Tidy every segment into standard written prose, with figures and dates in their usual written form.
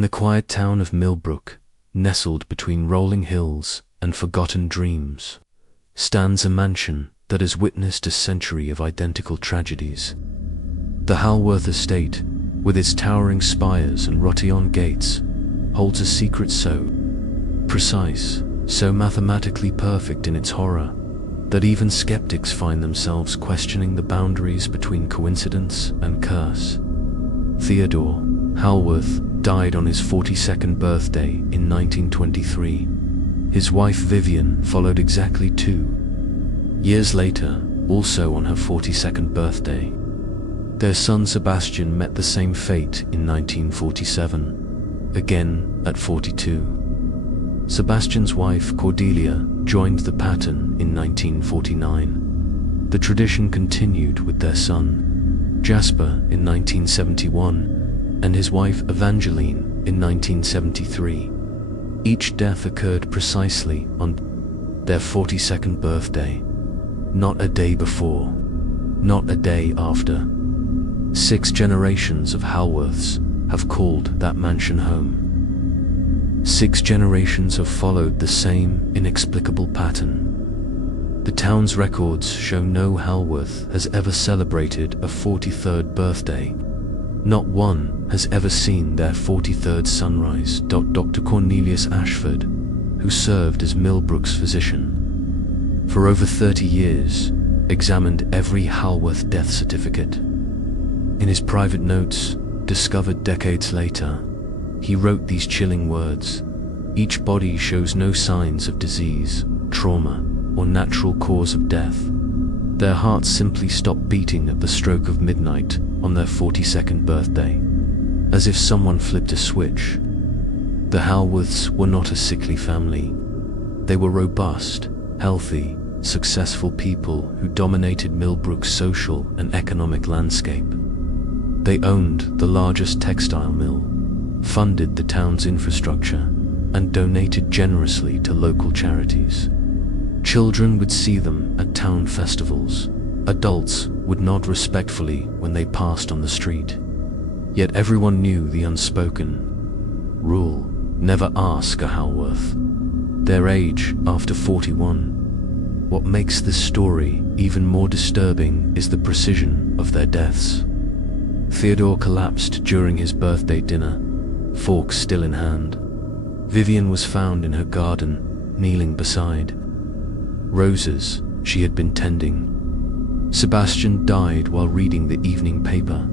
In the quiet town of Millbrook, nestled between rolling hills and forgotten dreams, stands a mansion that has witnessed a century of identical tragedies. The Halworth estate, with its towering spires and rotting gates, holds a secret so precise, so mathematically perfect in its horror, that even skeptics find themselves questioning the boundaries between coincidence and curse. Theodore Halworth died on his 42nd birthday in 1923. His wife Vivienne followed exactly 2 years later, also on her 42nd birthday. Their son Sebastian met the same fate in 1947, again at 42. Sebastian's wife Cordelia joined the pattern in 1949. The tradition continued with their son, Jasper, in 1971, and his wife Evangeline in 1973. Each death occurred precisely on their 42nd birthday. Not a day before, not a day after. 6 generations of Halworths have called that mansion home. 6 generations have followed the same inexplicable pattern. The town's records show no Halworth has ever celebrated a 43rd birthday. Not one has ever seen their 43rd sunrise. Dr. Cornelius Ashford, who served as Millbrook's physician for over 30 years, examined every Halworth death certificate. In his private notes, discovered decades later, he wrote these chilling words: "Each body shows no signs of disease, trauma, or natural cause of death. Their hearts simply stop beating at the stroke of midnight on their 42nd birthday, as if someone flipped a switch." The Halworths were not a sickly family. They were robust, healthy, successful people who dominated Millbrook's social and economic landscape. They owned the largest textile mill, funded the town's infrastructure, and donated generously to local charities. Children would see them at town festivals. Adults would nod respectfully when they passed on the street. Yet everyone knew the unspoken rule: never ask a Halworth their age after 41. What makes this story even more disturbing is the precision of their deaths. Theodore collapsed during his birthday dinner, fork still in hand. Vivienne was found in her garden, kneeling beside roses she had been tending. Sebastian died while reading the evening paper,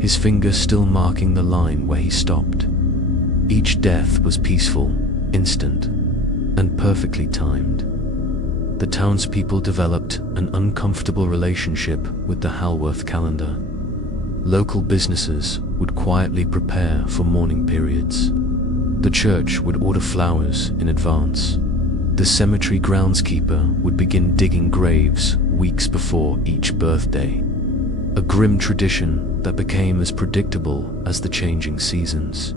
his finger still marking the line where he stopped. Each death was peaceful, instant, and perfectly timed. The townspeople developed an uncomfortable relationship with the Halworth calendar. Local businesses would quietly prepare for mourning periods. The church would order flowers in advance. The cemetery groundskeeper would begin digging graves weeks before each birthday. A grim tradition that became as predictable as the changing seasons.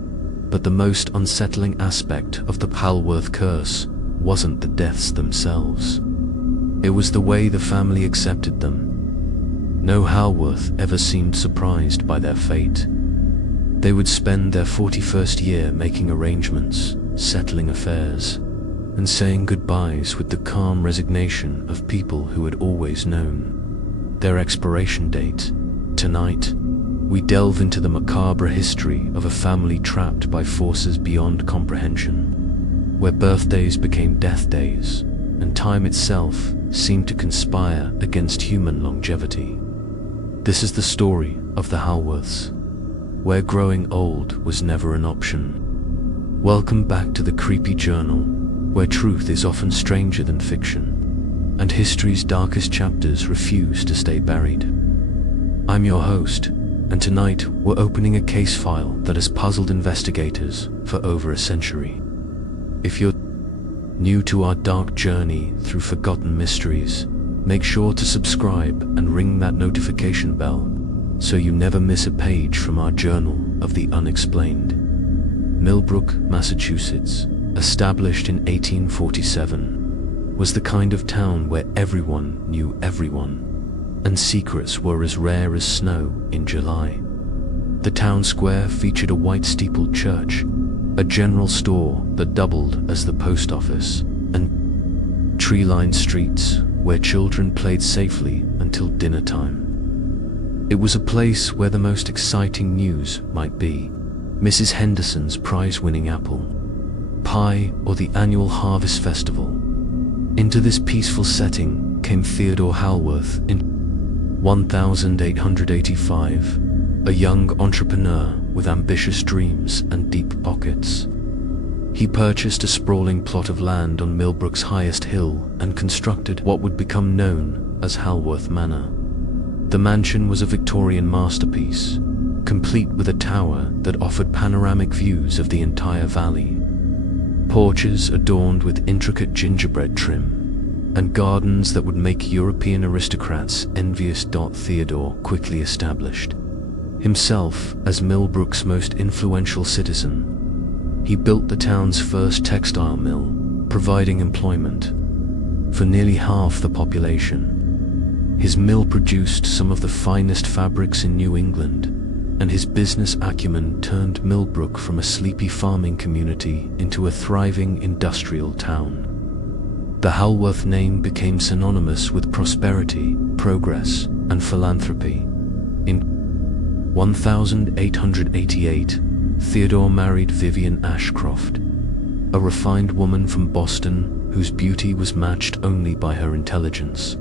But the most unsettling aspect of the Halworth curse wasn't the deaths themselves. It was the way the family accepted them. No Halworth ever seemed surprised by their fate. They would spend their 41st year making arrangements, settling affairs, and saying goodbyes with the calm resignation of people who had always known their expiration date. Tonight, we delve into the macabre history of a family trapped by forces beyond comprehension, where birthdays became death days, and time itself seemed to conspire against human longevity. This is the story of the Halworths, where growing old was never an option. Welcome back to the Creepy Journal, where truth is often stranger than fiction, and history's darkest chapters refuse to stay buried. I'm your host, and tonight we're opening a case file that has puzzled investigators for over a century. If you're new to our dark journey through forgotten mysteries, make sure to subscribe and ring that notification bell so you never miss a page from our Journal of the Unexplained. Millbrook, Massachusetts, established in 1847, was the kind of town where everyone knew everyone, and secrets were as rare as snow in July. The town square featured a white steepled church, a general store that doubled as the post office, and tree-lined streets where children played safely until dinner time. It was a place where the most exciting news might be: Mrs. Henderson's prize-winning apple pie or the annual harvest festival. Into this peaceful setting came Theodore Halworth in 1885, a young entrepreneur with ambitious dreams and deep pockets. He purchased a sprawling plot of land on Millbrook's highest hill and constructed what would become known as Halworth Manor. The mansion was a Victorian masterpiece, complete with a tower that offered panoramic views of the entire valley, porches adorned with intricate gingerbread trim, and gardens that would make European aristocrats envious. Theodore quickly established himself as Millbrook's most influential citizen. He built the town's first textile mill, providing employment for nearly half the population. His mill produced some of the finest fabrics in New England, and his business acumen turned Millbrook from a sleepy farming community into a thriving industrial town. The Halworth name became synonymous with prosperity, progress, and philanthropy. In 1888, Theodore married Vivienne Ashcroft, a refined woman from Boston whose beauty was matched only by her intelligence.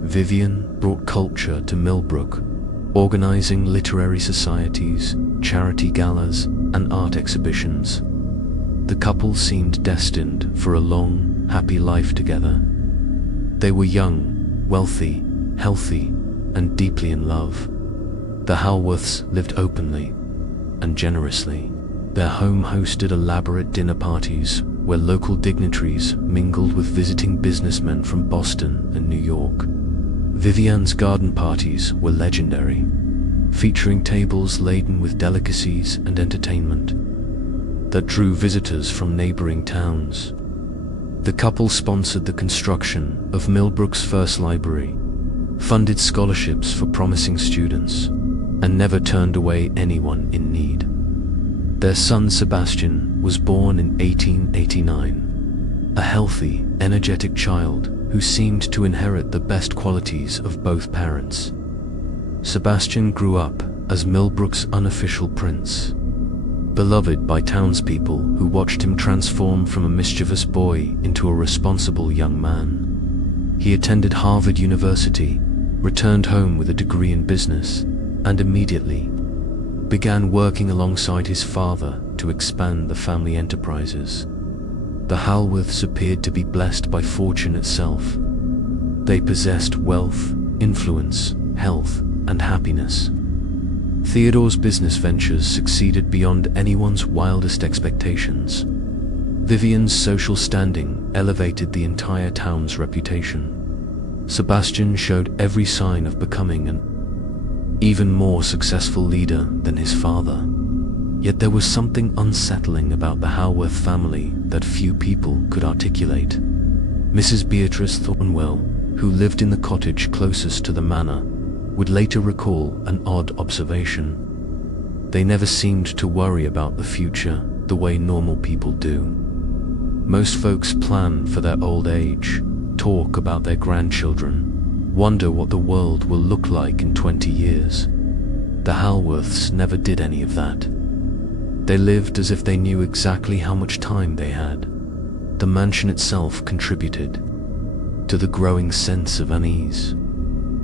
Vivienne brought culture to Millbrook, organizing literary societies, charity galas, and art exhibitions. The couple seemed destined for a long, happy life together. They were young, wealthy, healthy, and deeply in love. The Halworths lived openly and generously. Their home hosted elaborate dinner parties where local dignitaries mingled with visiting businessmen from Boston and New York. Vivienne's garden parties were legendary, featuring tables laden with delicacies and entertainment that drew visitors from neighboring towns. The couple sponsored the construction of Millbrook's first library, funded scholarships for promising students, and never turned away anyone in need. Their son Sebastian was born in 1889, a healthy, energetic child who seemed to inherit the best qualities of both parents. Sebastian grew up as Millbrook's unofficial prince, beloved by townspeople who watched him transform from a mischievous boy into a responsible young man. He attended Harvard University, returned home with a degree in business, and immediately began working alongside his father to expand the family enterprises. The Halworths appeared to be blessed by fortune itself. They possessed wealth, influence, health, and happiness. Theodore's business ventures succeeded beyond anyone's wildest expectations. Vivienne's social standing elevated the entire town's reputation. Sebastian showed every sign of becoming an even more successful leader than his father. Yet there was something unsettling about the Halworth family that few people could articulate. Mrs. Beatrice Thornwell, who lived in the cottage closest to the manor, would later recall an odd observation. They never seemed to worry about the future the way normal people do. Most folks plan for their old age, talk about their grandchildren, wonder what the world will look like in 20 years. The Halworths never did any of that. They lived as if they knew exactly how much time they had. The mansion itself contributed to the growing sense of unease.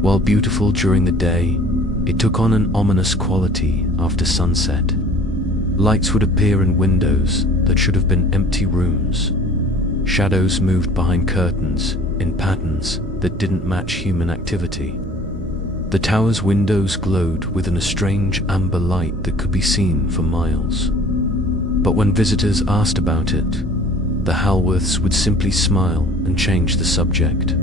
While beautiful during the day, it took on an ominous quality after sunset. Lights would appear in windows that should have been empty rooms. Shadows moved behind curtains in patterns that didn't match human activity. The tower's windows glowed with a strange amber light that could be seen for miles. But when visitors asked about it, the Halworths would simply smile and change the subject.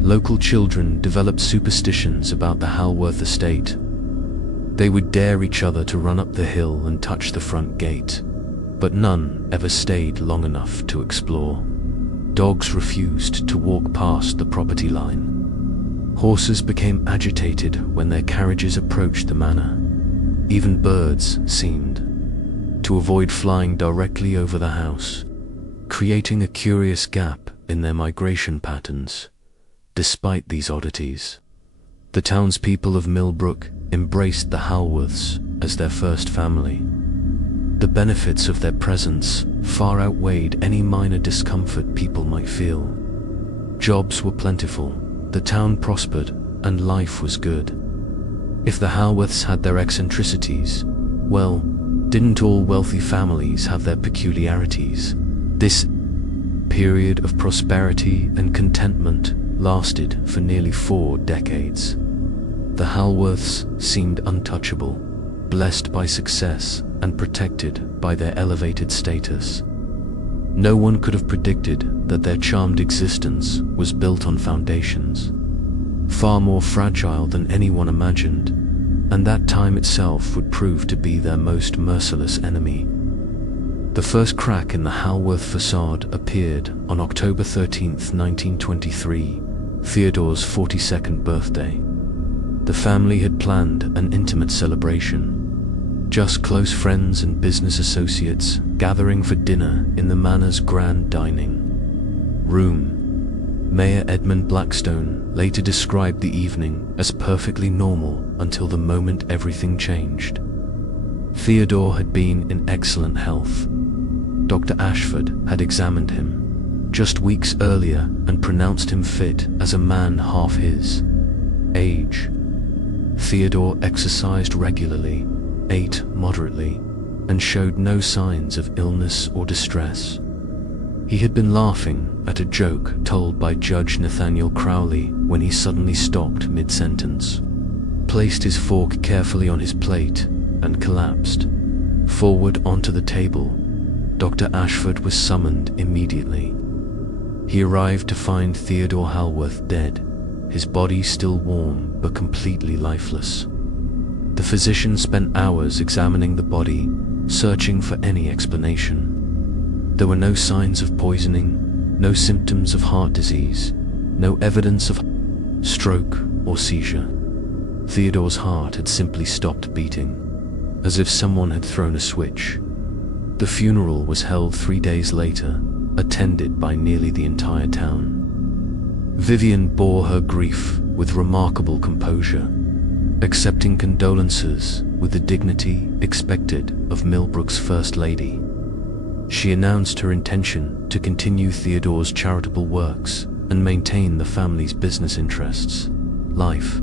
Local children developed superstitions about the Halworth estate. They would dare each other to run up the hill and touch the front gate, but none ever stayed long enough to explore. Dogs refused to walk past the property line. Horses became agitated when their carriages approached the manor. Even birds seemed to avoid flying directly over the house, creating a curious gap in their migration patterns. Despite these oddities, the townspeople of Millbrook embraced the Halworths as their first family. The benefits of their presence far outweighed any minor discomfort people might feel. Jobs were plentiful, the town prospered, and life was good. If the Halworths had their eccentricities, well, didn't all wealthy families have their peculiarities? This period of prosperity and contentment lasted for nearly 4 decades. The Halworths seemed untouchable, blessed by success and protected by their elevated status. No one could have predicted that their charmed existence was built on foundations far more fragile than anyone imagined, and that time itself would prove to be their most merciless enemy. The first crack in the Halworth facade appeared on October 13, 1923, Theodore's 42nd birthday. The family had planned an intimate celebration, just close friends and business associates gathering for dinner in the manor's grand dining room. Mayor Edmund Blackstone later described the evening as perfectly normal until the moment everything changed. Theodore had been in excellent health. Dr. Ashford had examined him just weeks earlier and pronounced him fit as a man half his age. Theodore exercised regularly, ate moderately, and showed no signs of illness or distress. He had been laughing at a joke told by Judge Nathaniel Crowley when he suddenly stopped mid-sentence, placed his fork carefully on his plate, and collapsed forward onto the table. Dr. Ashford was summoned immediately. He arrived to find Theodore Halworth dead, his body still warm but completely lifeless. The physician spent hours examining the body, searching for any explanation. There were no signs of poisoning, no symptoms of heart disease, no evidence of stroke or seizure. Theodore's heart had simply stopped beating, as if someone had thrown a switch. The funeral was held 3 days later, attended by nearly the entire town. Vivienne bore her grief with remarkable composure, accepting condolences with the dignity expected of Millbrook's First Lady. She announced her intention to continue Theodore's charitable works and maintain the family's business interests. Life,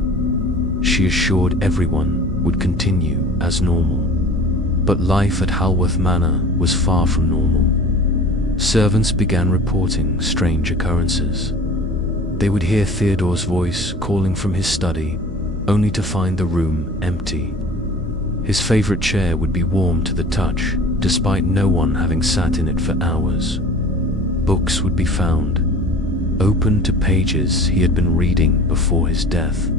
she assured everyone, would continue as normal. But life at Halworth Manor was far from normal. Servants began reporting strange occurrences. They would hear Theodore's voice calling from his study, only to find the room empty. His favorite chair would be warm to the touch, despite no one having sat in it for hours. Books would be found, open to pages he had been reading before his death,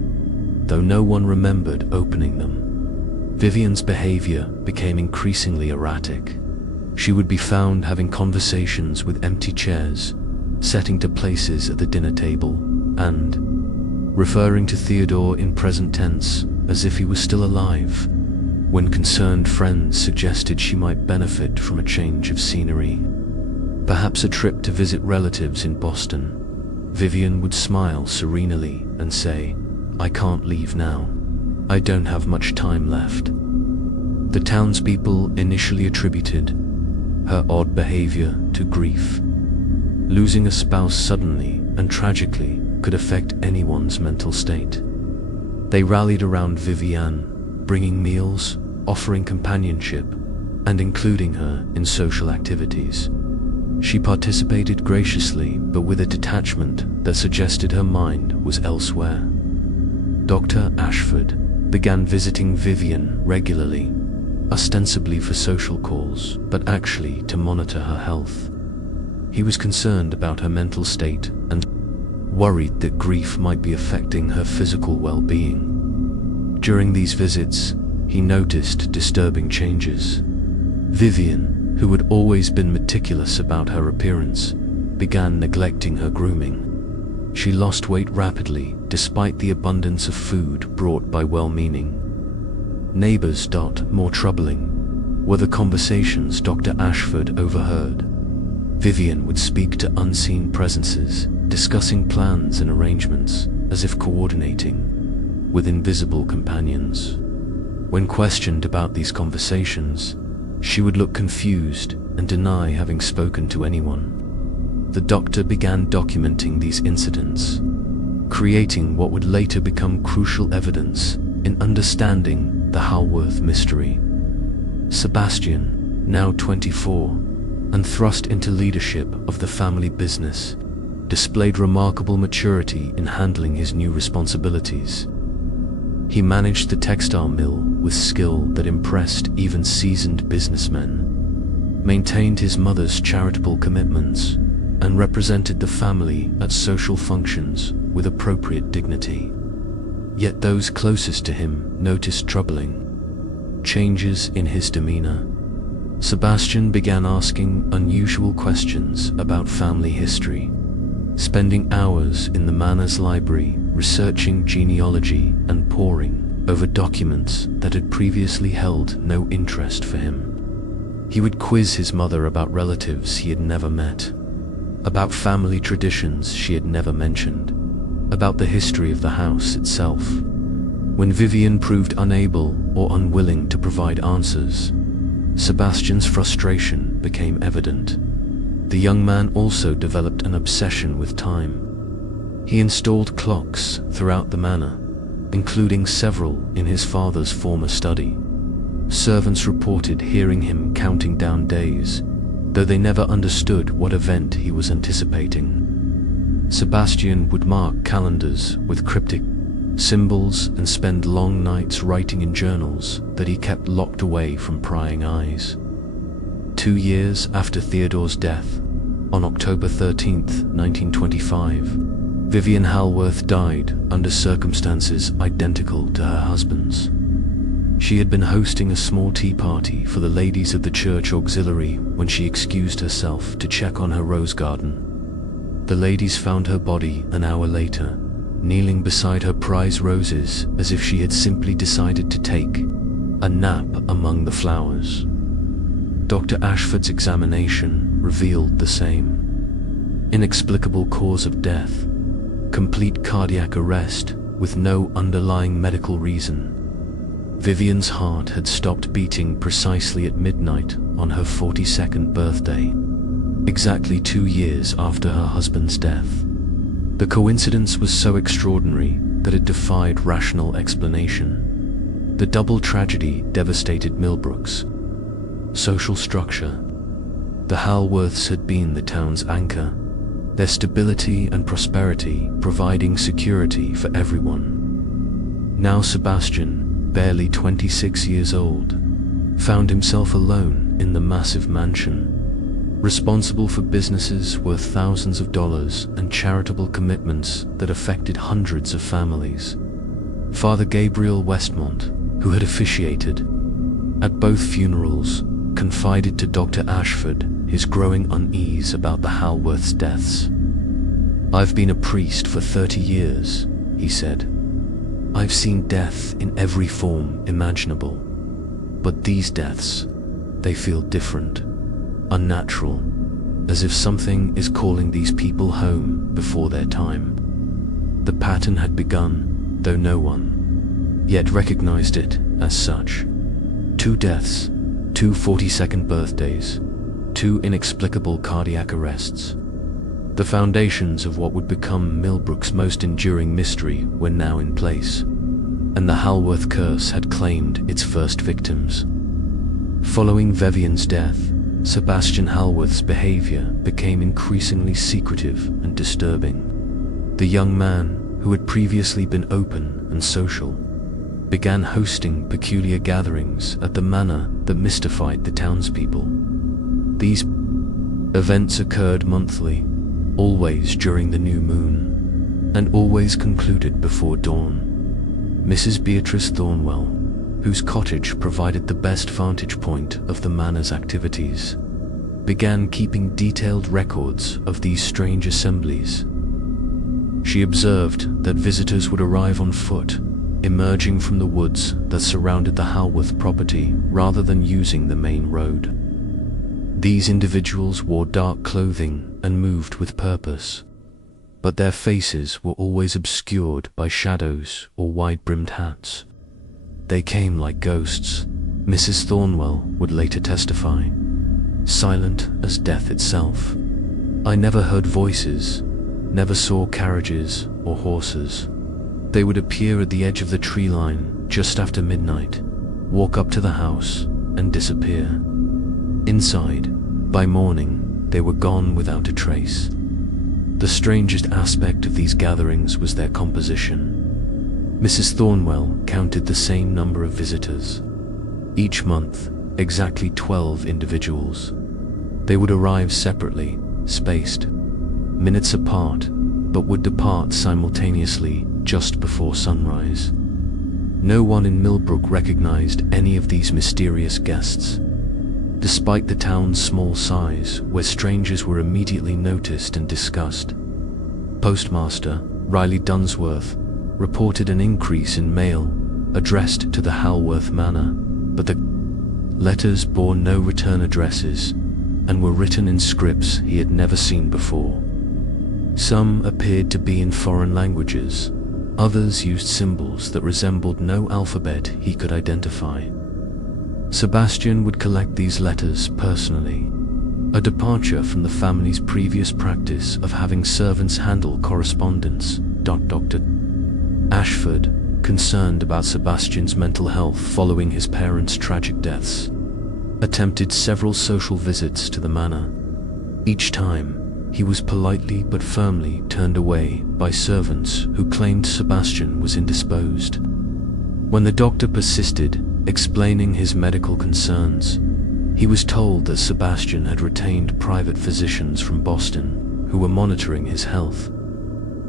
though no one remembered opening them. Vivienne's behavior became increasingly erratic. She would be found having conversations with empty chairs, setting to places at the dinner table, and referring to Theodore in present tense as if he was still alive, when concerned friends suggested she might benefit from a change of scenery. Perhaps a trip to visit relatives in Boston. Vivienne would smile serenely and say, "I can't leave now. I don't have much time left." The townspeople initially attributed her odd behavior to grief. Losing a spouse suddenly and tragically could affect anyone's mental state. They rallied around Vivienne, bringing meals, offering companionship, and including her in social activities. She participated graciously, but with a detachment that suggested her mind was elsewhere. Dr. Ashford began visiting Vivienne regularly, ostensibly for social calls, but actually to monitor her health. He was concerned about her mental state and worried that grief might be affecting her physical well-being. During these visits, he noticed disturbing changes. Vivienne, who had always been meticulous about her appearance, began neglecting her grooming. She lost weight rapidly despite the abundance of food brought by well-meaning neighbors. More troubling, were the conversations Dr. Ashford overheard. Vivienne would speak to unseen presences, discussing plans and arrangements, as if coordinating with invisible companions. When questioned about these conversations, she would look confused and deny having spoken to anyone. The doctor began documenting these incidents, creating what would later become crucial evidence in understanding the Halworth mystery. Sebastian, now 24, and thrust into leadership of the family business, displayed remarkable maturity in handling his new responsibilities. He managed the textile mill with skill that impressed even seasoned businessmen, maintained his mother's charitable commitments, and represented the family at social functions with appropriate dignity. Yet those closest to him noticed troubling changes in his demeanor. Sebastian began asking unusual questions about family history, spending hours in the manor's library researching genealogy and poring over documents that had previously held no interest for him. He would quiz his mother about relatives he had never met, about family traditions she had never mentioned, about the history of the house itself. When Vivienne proved unable or unwilling to provide answers, Sebastian's frustration became evident. The young man also developed an obsession with time. He installed clocks throughout the manor, including several in his father's former study. Servants reported hearing him counting down days, though they never understood what event he was anticipating. Sebastian would mark calendars with cryptic symbols and spend long nights writing in journals that he kept locked away from prying eyes. 2 years after Theodore's death, on October 13th, 1925, Vivienne Halworth died under circumstances identical to her husband's. She had been hosting a small tea party for the ladies of the church auxiliary when she excused herself to check on her rose garden. The ladies found her body an hour later, kneeling beside her prize roses as if she had simply decided to take a nap among the flowers. Dr. Ashford's examination revealed the same. Inexplicable cause of death, complete cardiac arrest with no underlying medical reason. Vivienne's heart had stopped beating precisely at midnight on her 42nd birthday, exactly 2 years after her husband's death. The coincidence was so extraordinary that it defied rational explanation. The double tragedy devastated Millbrook's social structure. The Halworths had been the town's anchor, their stability and prosperity providing security for everyone. Now Sebastian, barely 26 years old, found himself alone in the massive mansion, responsible for businesses worth thousands of dollars and charitable commitments that affected hundreds of families. Father Gabriel Westmont, who had officiated at both funerals, confided to Dr. Ashford his growing unease about the Halworths' deaths. "I've been a priest for 30 years, he said. "I've seen death in every form imaginable. But these deaths, they feel different, unnatural, as if something is calling these people home before their time." The pattern had begun, though no one yet recognized it as such. 2 deaths, 2 42nd birthdays, 2 inexplicable cardiac arrests. The foundations of what would become Millbrook's most enduring mystery were now in place, and the Halworth curse had claimed its first victims. Following Vivienne's death, Sebastian Halworth's behavior became increasingly secretive and disturbing. The young man, who had previously been open and social, began hosting peculiar gatherings at the manor that mystified the townspeople. These events occurred monthly, always during the new moon, and always concluded before dawn. Mrs. Beatrice Thornwell, whose cottage provided the best vantage point of the manor's activities, began keeping detailed records of these strange assemblies. She observed that visitors would arrive on foot, emerging from the woods that surrounded the Halworth property rather than using the main road. These individuals wore dark clothing and moved with purpose, but their faces were always obscured by shadows or wide-brimmed hats. They came like ghosts, Mrs. Thornwell would later testify, silent as death itself. I never heard voices, never saw carriages or horses. They would appear at the edge of the tree line just after midnight, walk up to the house, and disappear. Inside, by morning, they were gone without a trace. The strangest aspect of these gatherings was their composition. Mrs. Thornwell counted the same number of visitors. Each month, exactly 12 individuals. They would arrive separately, spaced, minutes apart, but would depart simultaneously just before sunrise. No one in Millbrook recognized any of these mysterious guests. Despite the town's small size, where strangers were immediately noticed and discussed. Postmaster Riley Dunsworth reported an increase in mail addressed to the Halworth Manor, but the letters bore no return addresses and were written in scripts he had never seen before. Some appeared to be in foreign languages, others used symbols that resembled no alphabet he could identify. Sebastian would collect these letters personally, a departure from the family's previous practice of having servants handle correspondence. Dr. Ashford, concerned about Sebastian's mental health following his parents' tragic deaths, attempted several social visits to the manor. Each time, he was politely but firmly turned away by servants who claimed Sebastian was indisposed. When the doctor persisted, explaining his medical concerns, he was told that Sebastian had retained private physicians from Boston who were monitoring his health.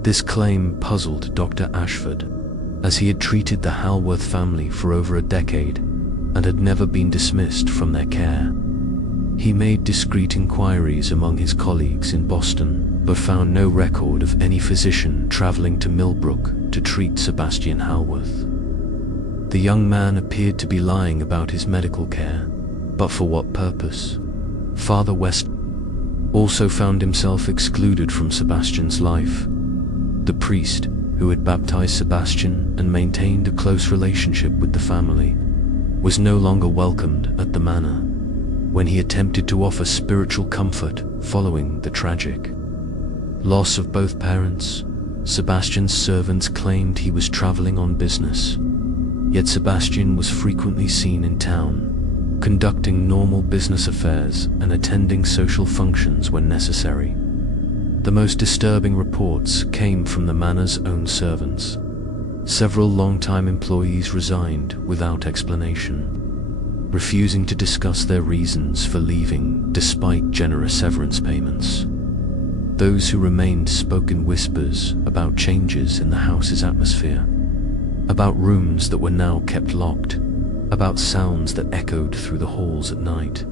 This claim puzzled Dr. Ashford, as he had treated the Halworth family for over a decade and had never been dismissed from their care. He made discreet inquiries among his colleagues in Boston, but found no record of any physician traveling to Millbrook to treat Sebastian Halworth. The young man appeared to be lying about his medical care, but for what purpose? Father West also found himself excluded from Sebastian's life. The priest, who had baptized Sebastian and maintained a close relationship with the family, was no longer welcomed at the manor when he attempted to offer spiritual comfort following the tragic loss of both parents. Sebastian's servants claimed he was traveling on business, yet Sebastian was frequently seen in town, conducting normal business affairs and attending social functions when necessary. The most disturbing reports came from the manor's own servants. Several long-time employees resigned without explanation, refusing to discuss their reasons for leaving despite generous severance payments. Those who remained spoke in whispers about changes in the house's atmosphere, about rooms that were now kept locked, about sounds that echoed through the halls at night.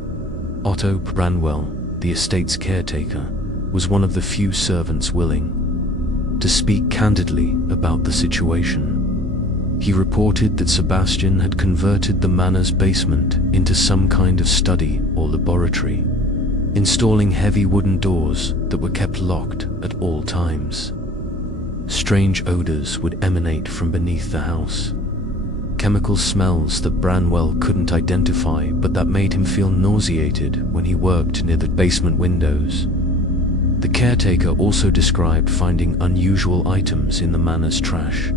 Otto Branwell, the estate's caretaker, was one of the few servants willing to speak candidly about the situation. He reported that Sebastian had converted the manor's basement into some kind of study or laboratory, installing heavy wooden doors that were kept locked at all times. Strange odors would emanate from beneath the house, chemical smells that Branwell couldn't identify but that made him feel nauseated when he worked near the basement windows. The caretaker also described finding unusual items in the manor's trash.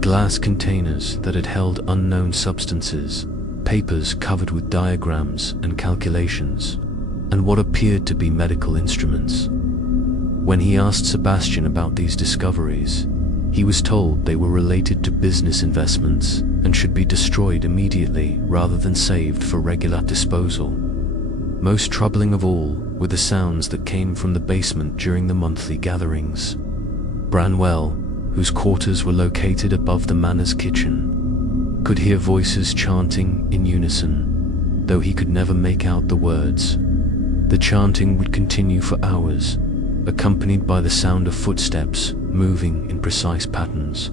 Glass containers that had held unknown substances, papers covered with diagrams and calculations, and what appeared to be medical instruments. When he asked Sebastian about these discoveries, he was told they were related to business investments and should be destroyed immediately rather than saved for regular disposal. Most troubling of all were the sounds that came from the basement during the monthly gatherings. Branwell, whose quarters were located above the manor's kitchen, could hear voices chanting in unison, though he could never make out the words. The chanting would continue for hours, accompanied by the sound of footsteps moving in precise patterns.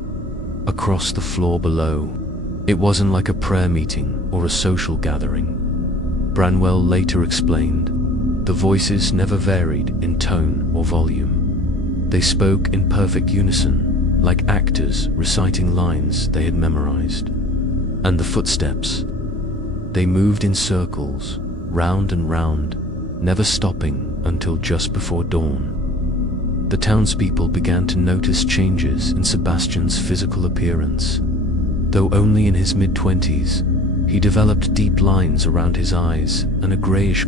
across the floor below. It wasn't like a prayer meeting or a social gathering. Branwell later explained, the voices never varied in tone or volume. They spoke in perfect unison, like actors reciting lines they had memorized. And the footsteps, they moved in circles, round and round, never stopping until just before dawn. The townspeople began to notice changes in Sebastian's physical appearance. Though only in his mid-20s, he developed deep lines around his eyes and a greyish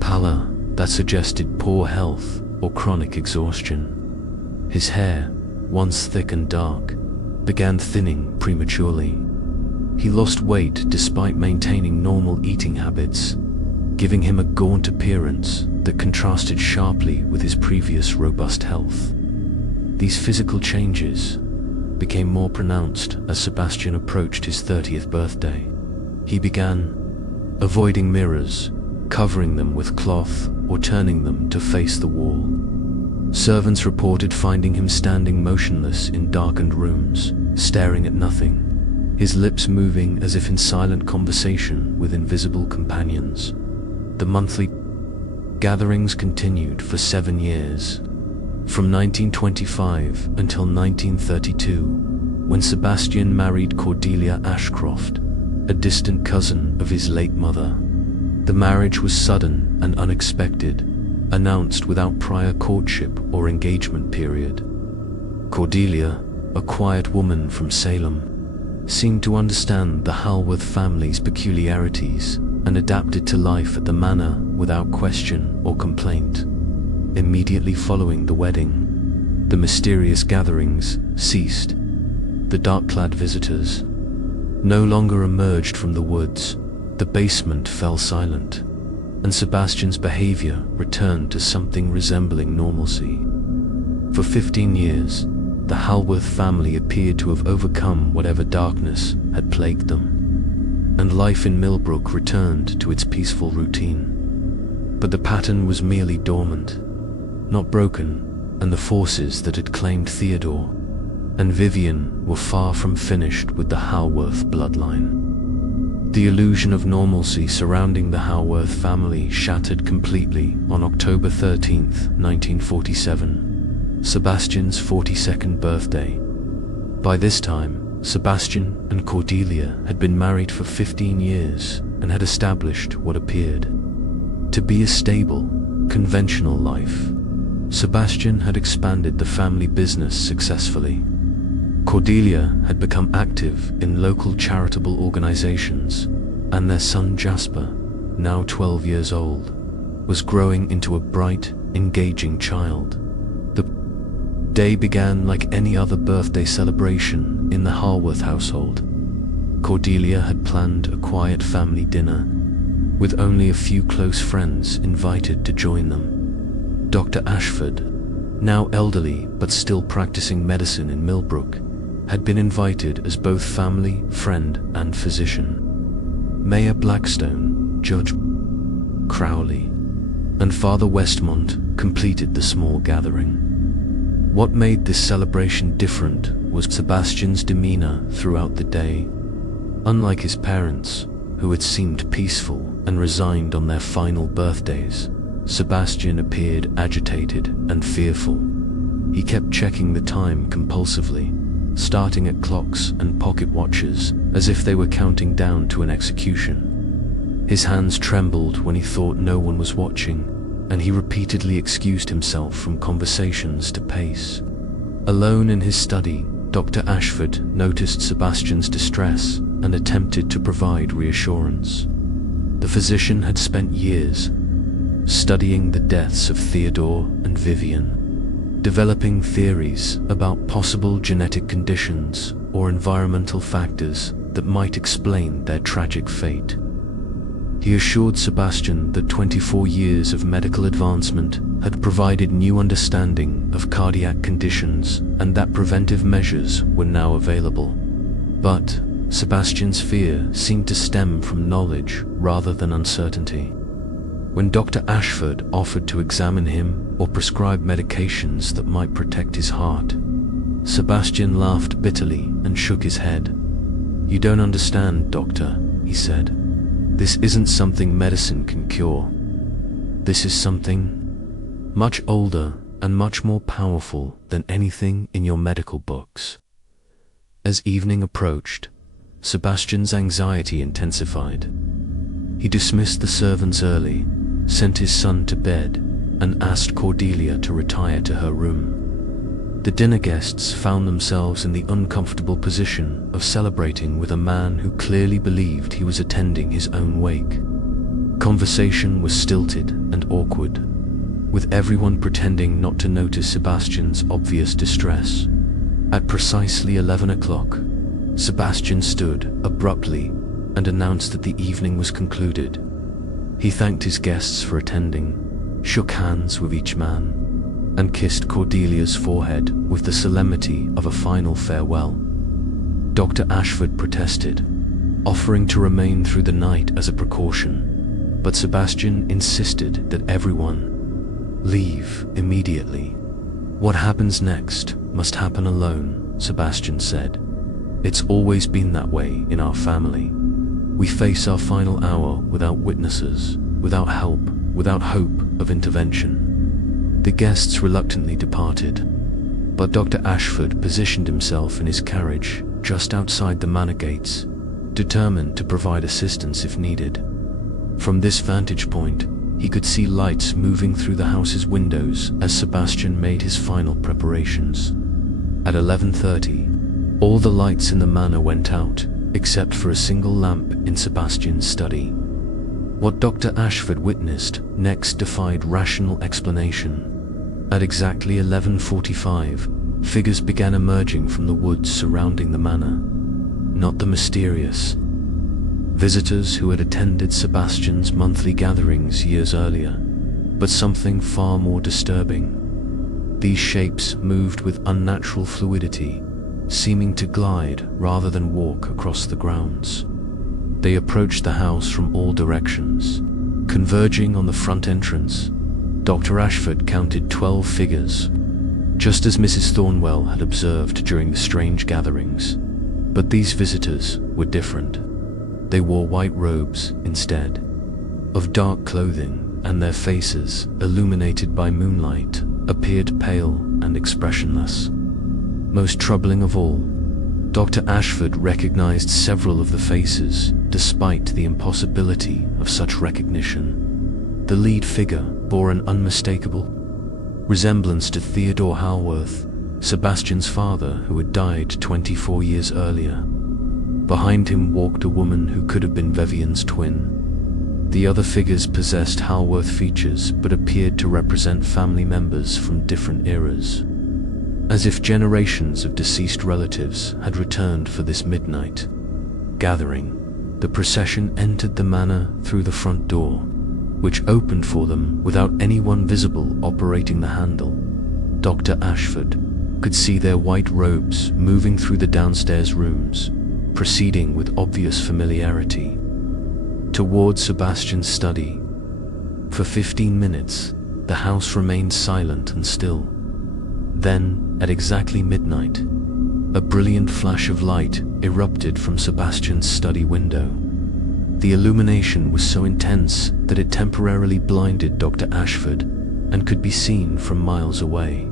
pallor that suggested poor health or chronic exhaustion. His hair, once thick and dark, began thinning prematurely. He lost weight despite maintaining normal eating habits, giving him a gaunt appearance that contrasted sharply with his previous robust health. These physical changes became more pronounced as Sebastian approached his 30th birthday. He began avoiding mirrors, covering them with cloth or turning them to face the wall. Servants reported finding him standing motionless in darkened rooms, staring at nothing, his lips moving as if in silent conversation with invisible companions. The monthly gatherings continued for 7 years, from 1925 until 1932, when Sebastian married Cordelia Ashcroft, a distant cousin of his late mother. The marriage was sudden and unexpected, announced without prior courtship or engagement period. Cordelia, a quiet woman from Salem, seemed to understand the Halworth family's peculiarities and adapted to life at the manor without question or complaint. Immediately following the wedding, the mysterious gatherings ceased. The dark-clad visitors no longer emerged from the woods. The basement fell silent, and Sebastian's behavior returned to something resembling normalcy. For 15 years, the Halworth family appeared to have overcome whatever darkness had plagued them, and life in Millbrook returned to its peaceful routine. But the pattern was merely dormant, not broken, and the forces that had claimed Theodore and Vivienne were far from finished with the Halworth bloodline. The illusion of normalcy surrounding the Halworth family shattered completely on October 13, 1947, Sebastian's 42nd birthday. By this time, Sebastian and Cordelia had been married for 15 years and had established what appeared to be a stable, conventional life. Sebastian had expanded the family business successfully. Cordelia had become active in local charitable organizations, and their son Jasper, now 12 years old, was growing into a bright, engaging child. The day began like any other birthday celebration in the Halworth household. Cordelia had planned a quiet family dinner, with only a few close friends invited to join them. Dr. Ashford, now elderly but still practicing medicine in Millbrook, had been invited as both family, friend, and physician. Mayor Blackstone, Judge Crowley, and Father Westmont completed the small gathering. What made this celebration different was Sebastian's demeanor throughout the day. Unlike his parents, who had seemed peaceful and resigned on their final birthdays, Sebastian appeared agitated and fearful. He kept checking the time compulsively, starting at clocks and pocket watches as if they were counting down to an execution. His hands trembled when he thought no one was watching, and he repeatedly excused himself from conversations to pace. Alone in his study, Dr. Ashford noticed Sebastian's distress and attempted to provide reassurance. The physician had spent years studying the deaths of Theodore and Vivienne, developing theories about possible genetic conditions or environmental factors that might explain their tragic fate. He assured Sebastian that 24 years of medical advancement had provided new understanding of cardiac conditions and that preventive measures were now available. But Sebastian's fear seemed to stem from knowledge rather than uncertainty. When Dr. Ashford offered to examine him or prescribe medications that might protect his heart, Sebastian laughed bitterly and shook his head. "You don't understand, doctor," he said. "This isn't something medicine can cure. This is something much older and much more powerful than anything in your medical books." As evening approached, Sebastian's anxiety intensified. He dismissed the servants early, sent his son to bed, and asked Cordelia to retire to her room. The dinner guests found themselves in the uncomfortable position of celebrating with a man who clearly believed he was attending his own wake. Conversation was stilted and awkward, with everyone pretending not to notice Sebastian's obvious distress. At precisely 11 o'clock, Sebastian stood abruptly and announced that the evening was concluded. He thanked his guests for attending, shook hands with each man, and kissed Cordelia's forehead with the solemnity of a final farewell. Dr. Ashford protested, offering to remain through the night as a precaution, but Sebastian insisted that everyone leave immediately. "What happens next must happen alone," Sebastian said. "It's always been that way in our family. We face our final hour without witnesses, without help, without hope of intervention." The guests reluctantly departed, but Dr. Ashford positioned himself in his carriage just outside the manor gates, determined to provide assistance if needed. From this vantage point, he could see lights moving through the house's windows as Sebastian made his final preparations. At 11:30, all the lights in the manor went out, except for a single lamp in Sebastian's study. What Dr. Ashford witnessed next defied rational explanation. At exactly 11:45, figures began emerging from the woods surrounding the manor. Not the mysterious visitors who had attended Sebastian's monthly gatherings years earlier, but something far more disturbing. These shapes moved with unnatural fluidity, seeming to glide rather than walk across the grounds. They approached the house from all directions, converging on the front entrance. Dr. Ashford counted 12 figures, just as Mrs. Thornwell had observed during the strange gatherings. But these visitors were different. They wore white robes instead of dark clothing, and their faces, illuminated by moonlight, appeared pale and expressionless. Most troubling of all, Dr. Ashford recognized several of the faces, despite the impossibility of such recognition. The lead figure bore an unmistakable resemblance to Theodore Halworth, Sebastian's father, who had died 24 years earlier. Behind him walked a woman who could have been Vivienne's twin. The other figures possessed Halworth features but appeared to represent family members from different eras, as if generations of deceased relatives had returned for this midnight gathering. The procession entered the manor through the front door, which opened for them without anyone visible operating the handle. Dr. Ashford could see their white robes moving through the downstairs rooms, proceeding with obvious familiarity towards Sebastian's study. For 15 minutes, the house remained silent and still. Then, at exactly midnight, a brilliant flash of light erupted from Sebastian's study window. The illumination was so intense that it temporarily blinded Dr. Ashford and could be seen from miles away.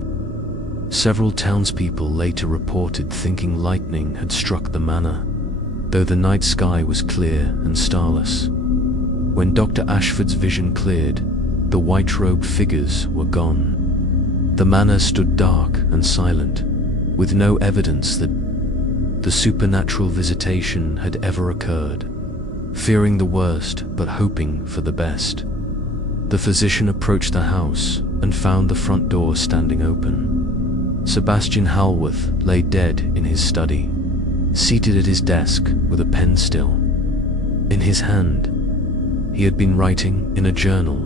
Several townspeople later reported thinking lightning had struck the manor, though the night sky was clear and starless. When Dr. Ashford's vision cleared, the white-robed figures were gone. The manor stood dark and silent, with no evidence that the supernatural visitation had ever occurred. Fearing the worst but hoping for the best, the physician approached the house and found the front door standing open. Sebastian Halworth lay dead in his study, seated at his desk with a pen still in his hand. He had been writing in a journal,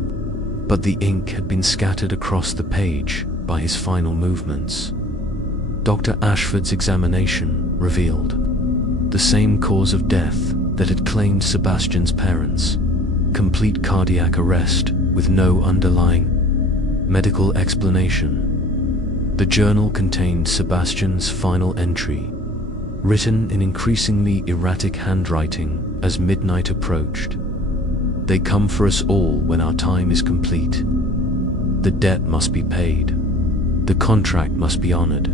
but the ink had been scattered across the page by his final movements. Dr. Ashford's examination revealed the same cause of death that had claimed Sebastian's parents: complete cardiac arrest with no underlying medical explanation. The journal contained Sebastian's final entry, written in increasingly erratic handwriting as midnight approached. "They come for us all when our time is complete. The debt must be paid. The contract must be honored.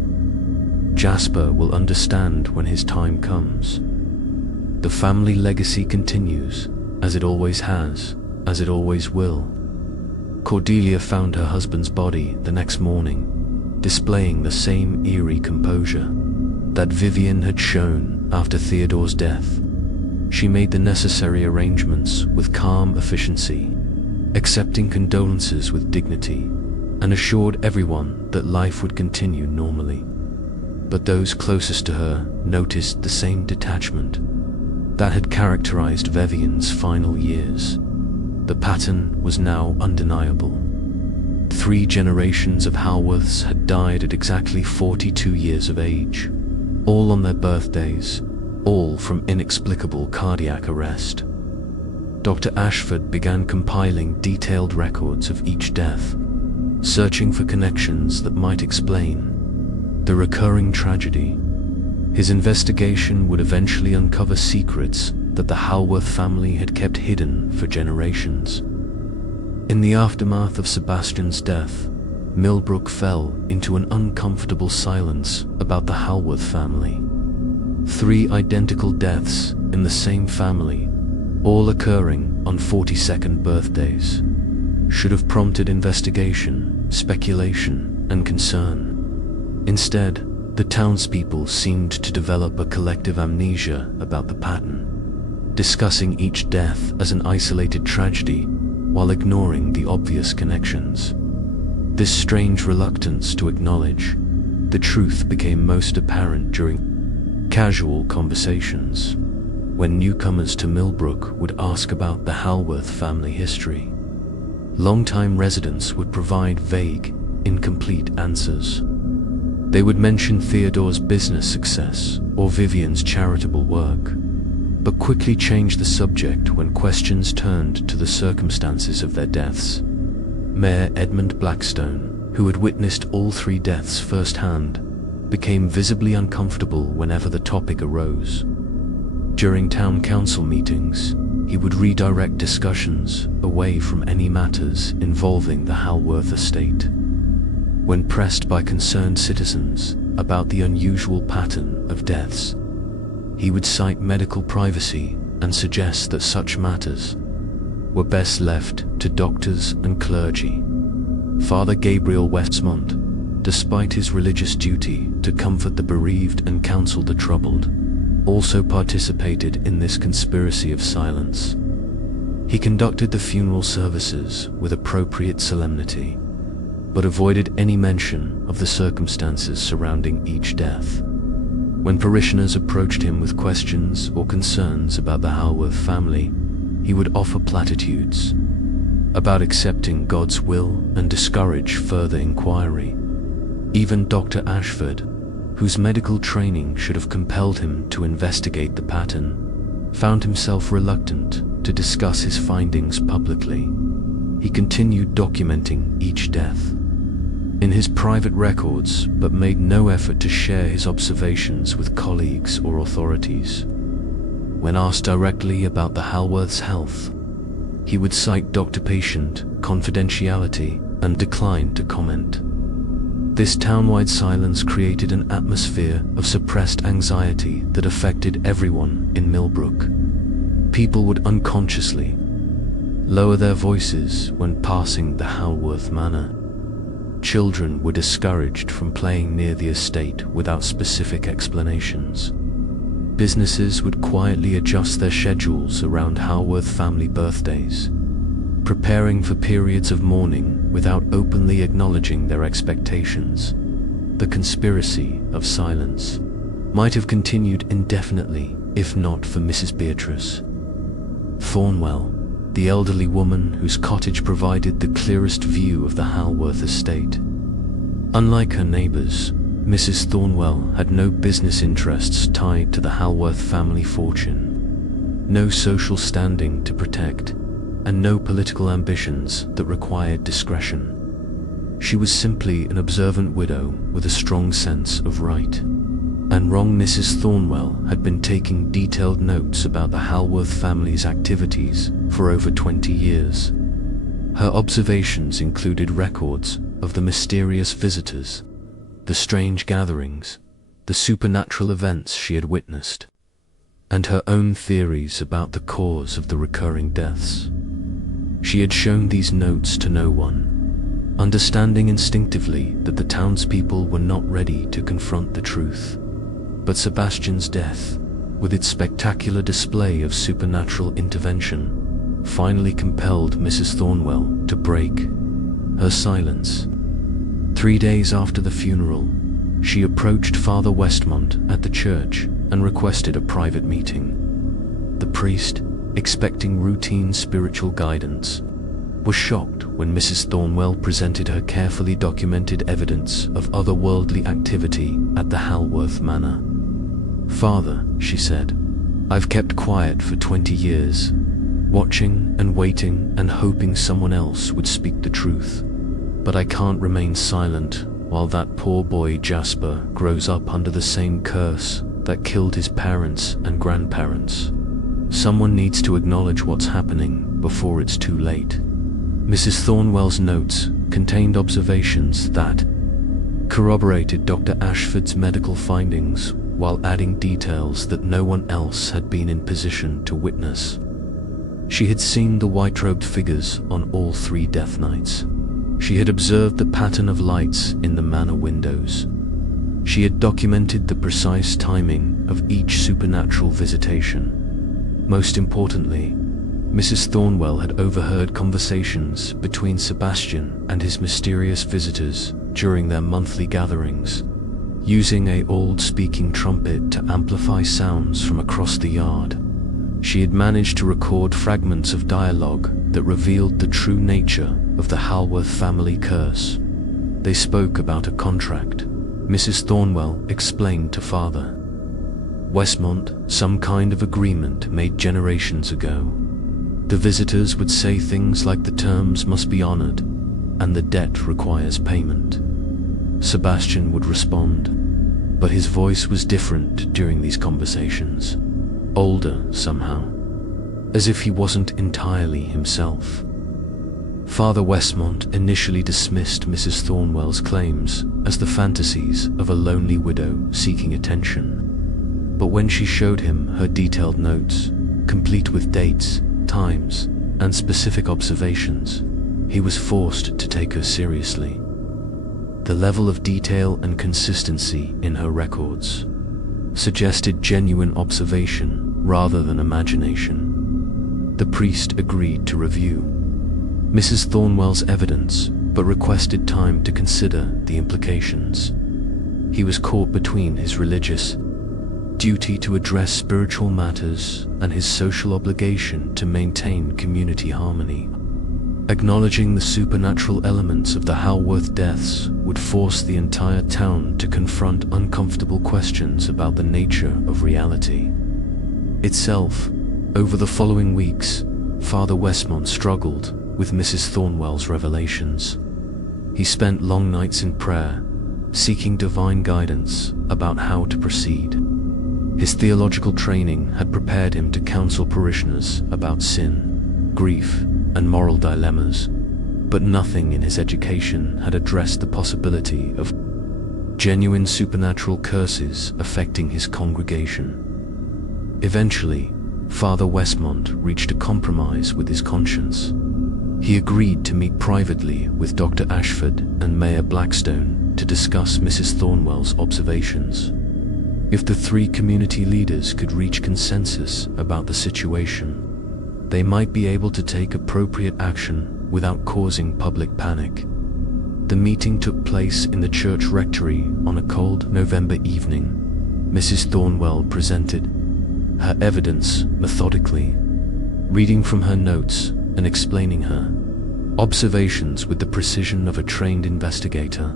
Jasper will understand when his time comes. The family legacy continues, as it always has, as it always will." Cordelia found her husband's body the next morning, displaying the same eerie composure that Vivienne had shown after Theodore's death. She made the necessary arrangements with calm efficiency, accepting condolences with dignity, and assured everyone that life would continue normally. But those closest to her noticed the same detachment that had characterized Vivienne's final years. The pattern was now undeniable. 3 generations of Halworths had died at exactly 42 years of age, all on their birthdays, all from inexplicable cardiac arrest. Dr. Ashford began compiling detailed records of each death, searching for connections that might explain the recurring tragedy. His investigation would eventually uncover secrets that the Halworth family had kept hidden for generations. In the aftermath of Sebastian's death, Millbrook fell into an uncomfortable silence about the Halworth family. 3 identical deaths in the same family, all occurring on 42nd birthdays, should have prompted investigation, speculation, and concern. Instead, the townspeople seemed to develop a collective amnesia about the pattern, discussing each death as an isolated tragedy while ignoring the obvious connections. This strange reluctance to acknowledge the truth became most apparent during casual conversations, when newcomers to Millbrook would ask about the Halworth family history. Longtime residents would provide vague, incomplete answers. They would mention Theodore's business success or Vivienne's charitable work, but quickly changed the subject when questions turned to the circumstances of their deaths. Mayor Edmund Blackstone, who had witnessed all 3 deaths firsthand, became visibly uncomfortable whenever the topic arose. During town council meetings, he would redirect discussions away from any matters involving the Halworth estate. When pressed by concerned citizens about the unusual pattern of deaths, he would cite medical privacy and suggest that such matters were best left to doctors and clergy. Father Gabriel Westmont, despite his religious duty to comfort the bereaved and counsel the troubled, also participated in this conspiracy of silence. He conducted the funeral services with appropriate solemnity, but avoided any mention of the circumstances surrounding each death. When parishioners approached him with questions or concerns about the Halworth family, he would offer platitudes about accepting God's will and discourage further inquiry. Even Dr. Ashford, whose medical training should have compelled him to investigate the pattern, found himself reluctant to discuss his findings publicly. He continued documenting each death in his private records, but made no effort to share his observations with colleagues or authorities. When asked directly about the Halworth's health, he would cite doctor-patient confidentiality and decline to comment. This townwide silence created an atmosphere of suppressed anxiety that affected everyone in Millbrook. People would unconsciously lower their voices when passing the Halworth manor. Children were discouraged from playing near the estate without specific explanations. Businesses would quietly adjust their schedules around Halworth family birthdays, preparing for periods of mourning without openly acknowledging their expectations. The conspiracy of silence might have continued indefinitely if not for Mrs. Beatrice Thornwell, the elderly woman whose cottage provided the clearest view of the Halworth estate. Unlike her neighbors, Mrs. Thornwell had no business interests tied to the Halworth family fortune, no social standing to protect, and no political ambitions that required discretion. She was simply an observant widow with a strong sense of right and wrong. Mrs. Thornwell had been taking detailed notes about the Halworth family's activities for over 20 years. Her observations included records of the mysterious visitors, the strange gatherings, the supernatural events she had witnessed, and her own theories about the cause of the recurring deaths. She had shown these notes to no one, understanding instinctively that the townspeople were not ready to confront the truth. But Sebastian's death, with its spectacular display of supernatural intervention, finally compelled Mrs. Thornwell to break her silence. 3 days after the funeral, she approached Father Westmont at the church and requested a private meeting. The priest, expecting routine spiritual guidance, was shocked when Mrs. Thornwell presented her carefully documented evidence of otherworldly activity at the Halworth Manor. "Father," she said, "I've kept quiet for 20 years, watching and waiting and hoping someone else would speak the truth. But I can't remain silent while that poor boy Jasper grows up under the same curse that killed his parents and grandparents. Someone needs to acknowledge what's happening before it's too late." Mrs. Thornwell's notes contained observations that corroborated Dr. Ashford's medical findings, while adding details that no one else had been in position to witness. She had seen the white-robed figures on all 3 death nights. She had observed the pattern of lights in the manor windows. She had documented the precise timing of each supernatural visitation. Most importantly, Mrs. Thornwell had overheard conversations between Sebastian and his mysterious visitors during their monthly gatherings, using a old-speaking trumpet to amplify sounds from across the yard. She had managed to record fragments of dialogue that revealed the true nature of the Halworth family curse. They spoke about a contract, Mrs. Thornwell explained to Father Westmont, some kind of agreement made generations ago. The visitors would say things like the terms must be honored and the debt requires payment. Sebastian would respond, but his voice was different during these conversations, older somehow, as if he wasn't entirely himself. Father Westmont initially dismissed Mrs. Thornwell's claims as the fantasies of a lonely widow seeking attention. But when she showed him her detailed notes, complete with dates, times, and specific observations, he was forced to take her seriously. The level of detail and consistency in her records suggested genuine observation rather than imagination. The priest agreed to review Mrs. Thornwell's evidence, but requested time to consider the implications. He was caught between his religious duty to address spiritual matters and his social obligation to maintain community harmony. Acknowledging the supernatural elements of the Halworth deaths would force the entire town to confront uncomfortable questions about the nature of reality itself. Over the following weeks, Father Westmont struggled with Mrs. Thornwell's revelations. He spent long nights in prayer, seeking divine guidance about how to proceed. His theological training had prepared him to counsel parishioners about sin, grief, and moral dilemmas, but nothing in his education had addressed the possibility of genuine supernatural curses affecting his congregation. Eventually, Father Westmont reached a compromise with his conscience. He agreed to meet privately with Dr. Ashford and Mayor Blackstone to discuss Mrs. Thornwell's observations. If the 3 community leaders could reach consensus about the situation, they might be able to take appropriate action without causing public panic. The meeting took place in the church rectory on a cold November evening. Mrs. Thornwell presented her evidence methodically, reading from her notes and explaining her observations with the precision of a trained investigator.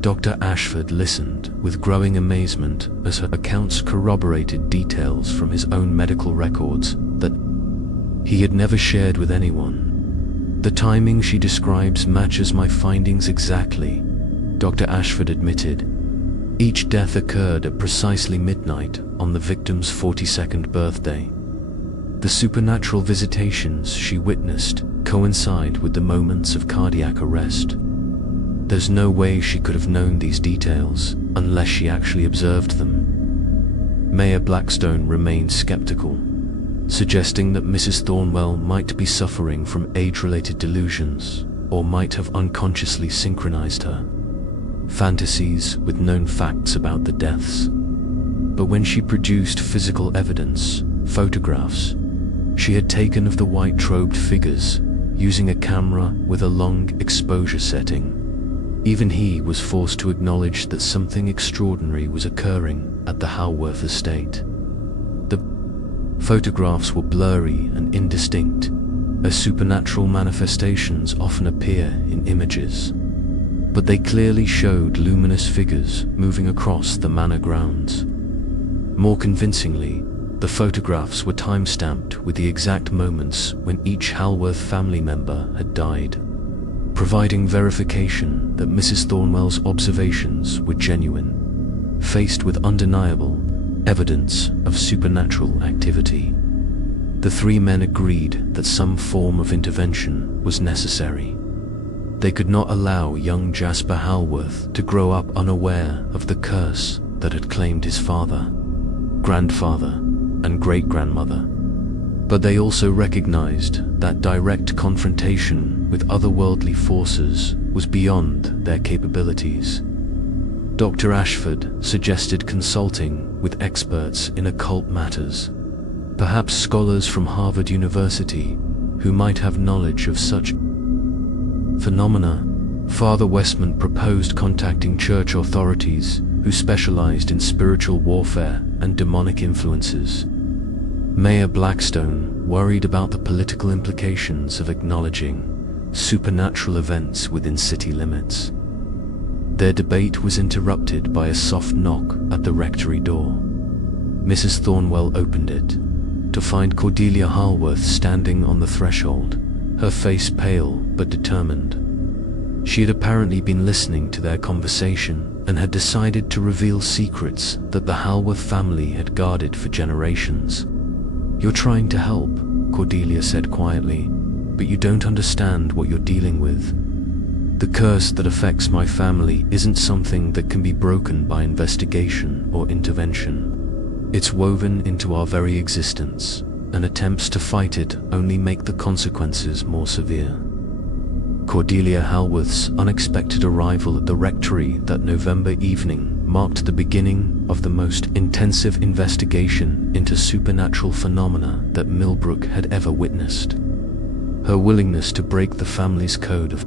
Dr. Ashford listened with growing amazement as her accounts corroborated details from his own medical records that he had never shared with anyone. The timing she describes matches my findings exactly, Dr. Ashford admitted. Each death occurred at precisely midnight on the victim's 42nd birthday. The supernatural visitations she witnessed coincide with the moments of cardiac arrest. There's no way she could have known these details unless she actually observed them. Mayor Blackstone remained skeptical, suggesting that Mrs. Thornwell might be suffering from age-related delusions or might have unconsciously synchronized her fantasies with known facts about the deaths. But when she produced physical evidence, photographs, she had taken of the white-robed figures using a camera with a long exposure setting, even he was forced to acknowledge that something extraordinary was occurring at the Halworth estate. The photographs were blurry and indistinct, as supernatural manifestations often appear in images. But they clearly showed luminous figures moving across the manor grounds. More convincingly, the photographs were time-stamped with the exact moments when each Halworth family member had died, providing verification that Mrs. Thornwell's observations were genuine, faced with undeniable evidence of supernatural activity. The three men agreed that some form of intervention was necessary. They could not allow young Jasper Halworth to grow up unaware of the curse that had claimed his father, grandfather, and great-grandmother. But they also recognized that direct confrontation with otherworldly forces was beyond their capabilities. Dr. Ashford suggested consulting with experts in occult matters, perhaps scholars from Harvard University who might have knowledge of such phenomena. Father Westman proposed contacting church authorities who specialized in spiritual warfare and demonic influences. Mayor Blackstone worried about the political implications of acknowledging supernatural events within city limits. Their debate was interrupted by a soft knock at the rectory door. Mrs. Thornwell opened it, to find Cordelia Halworth standing on the threshold, her face pale but determined. She had apparently been listening to their conversation and had decided to reveal secrets that the Halworth family had guarded for generations. "You're trying to help," Cordelia said quietly, "but you don't understand what you're dealing with. The curse that affects my family isn't something that can be broken by investigation or intervention. It's woven into our very existence, and attempts to fight it only make the consequences more severe." Cordelia Halworth's unexpected arrival at the rectory that November evening marked the beginning of the most intensive investigation into supernatural phenomena that Millbrook had ever witnessed. Her willingness to break the family's code of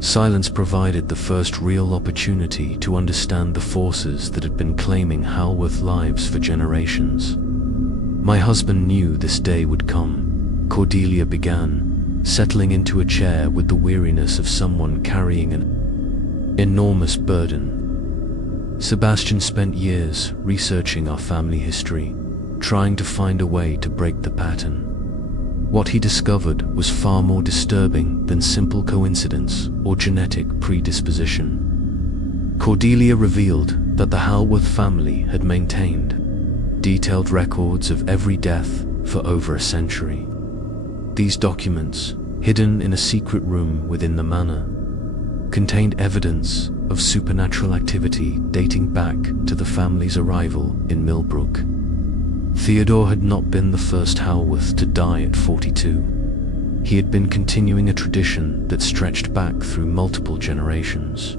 silence provided the first real opportunity to understand the forces that had been claiming Halworth lives for generations. "My husband knew this day would come," Cordelia began, settling into a chair with the weariness of someone carrying an enormous burden. "Sebastian spent years researching our family history, trying to find a way to break the pattern. What he discovered was far more disturbing than simple coincidence or genetic predisposition." Cordelia revealed that the Halworth family had maintained detailed records of every death for over a century. These documents, hidden in a secret room within the manor, contained evidence of supernatural activity dating back to the family's arrival in Millbrook. Theodore had not been the first Halworth to die at 42. He had been continuing a tradition that stretched back through multiple generations.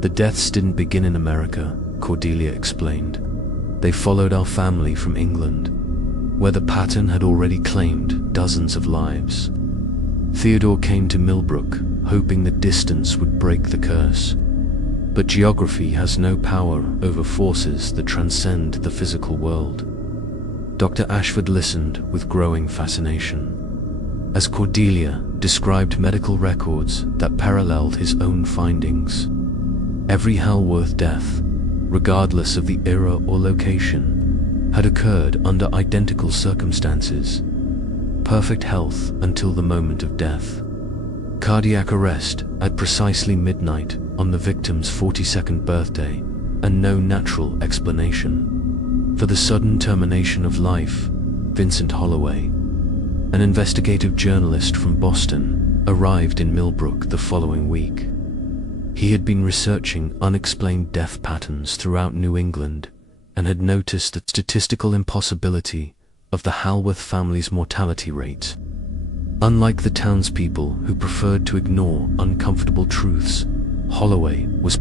"The deaths didn't begin in America," Cordelia explained. "They followed our family from England, where the pattern had already claimed dozens of lives. Theodore came to Millbrook, hoping that distance would break the curse. But geography has no power over forces that transcend the physical world." Dr. Ashford listened with growing fascination, as Cordelia described medical records that paralleled his own findings. Every Halworth death, regardless of the era or location, had occurred under identical circumstances, perfect health until the moment of death. cardiac arrest at precisely midnight on the victim's 42nd birthday, and no natural explanation for the sudden termination of life. Vincent Holloway, an investigative journalist from Boston, arrived in Millbrook the following week. He had been researching unexplained death patterns throughout New England and had noticed the statistical impossibility of the Halworth family's mortality rate. Unlike the townspeople who preferred to ignore uncomfortable truths, Holloway was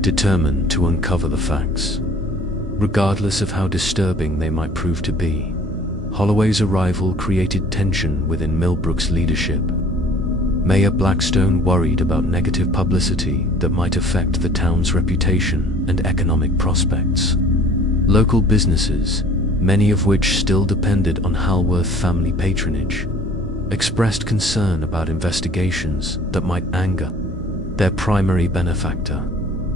determined to uncover the facts, regardless of how disturbing they might prove to be. Holloway's arrival created tension within Millbrook's leadership. Mayor Blackstone worried about negative publicity that might affect the town's reputation and economic prospects. Local businesses, many of which still depended on Halworth family patronage, expressed concern about investigations that might anger their primary benefactor.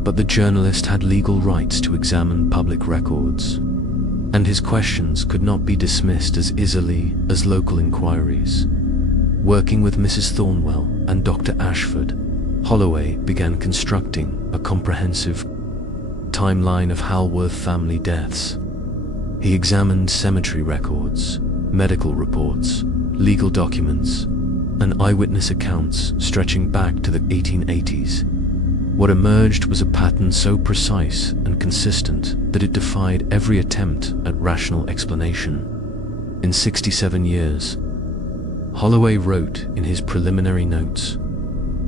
But the journalist had legal rights to examine public records, and his questions could not be dismissed as easily as local inquiries. Working with Mrs. Thornwell and Dr. Ashford, Holloway began constructing a comprehensive timeline of Halworth family deaths. He examined cemetery records, medical reports, legal documents, and eyewitness accounts stretching back to the 1880s. What emerged was a pattern so precise and consistent that it defied every attempt at rational explanation. In 67 years, Holloway wrote in his preliminary notes,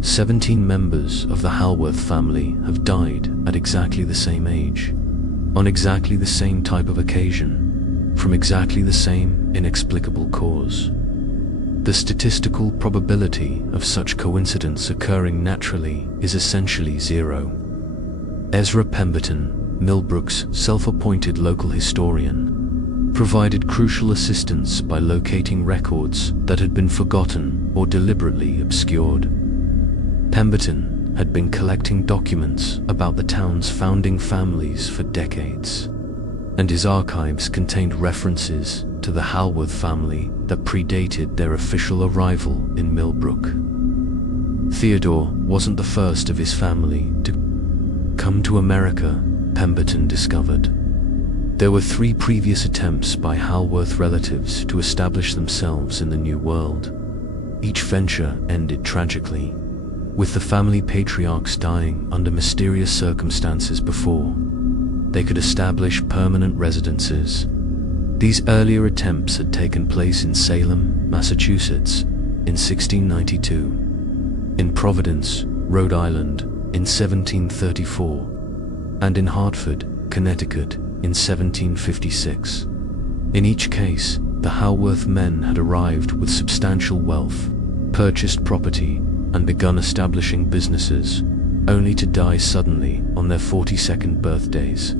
17 members of the Halworth family have died at exactly the same age, on exactly the same type of occasion, from exactly the same inexplicable cause. The statistical probability of such coincidence occurring naturally is essentially zero. Ezra Pemberton, Millbrook's self-appointed local historian, provided crucial assistance by locating records that had been forgotten or deliberately obscured. Pemberton had been collecting documents about the town's founding families for decades, and his archives contained references to the Halworth family that predated their official arrival in Millbrook. Theodore wasn't the first of his family to come to America, Pemberton discovered. There were 3 previous attempts by Halworth relatives to establish themselves in the New World. Each venture ended tragically, with the family patriarchs dying under mysterious circumstances before they could establish permanent residences. These earlier attempts had taken place in Salem, Massachusetts, in 1692, in Providence, Rhode Island, in 1734, and in Hartford, Connecticut, in 1756. In each case, the Halworth men had arrived with substantial wealth, purchased property, and begun establishing businesses, only to die suddenly on their 42nd birthdays.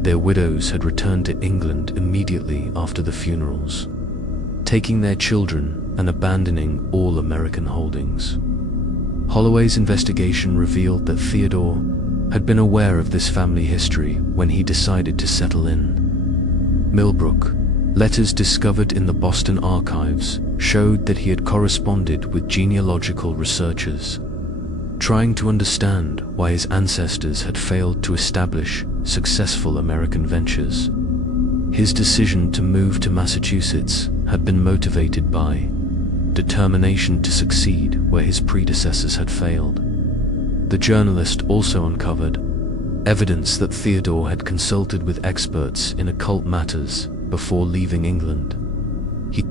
Their widows had returned to England immediately after the funerals, taking their children and abandoning all American holdings. Holloway's investigation revealed that Theodore had been aware of this family history when he decided to settle in Millbrook. Letters discovered in the Boston archives showed that he had corresponded with genealogical researchers, trying to understand why his ancestors had failed to establish successful American ventures. His decision to move to Massachusetts had been motivated by determination to succeed where his predecessors had failed. The journalist also uncovered evidence that Theodore had consulted with experts in occult matters before leaving England. He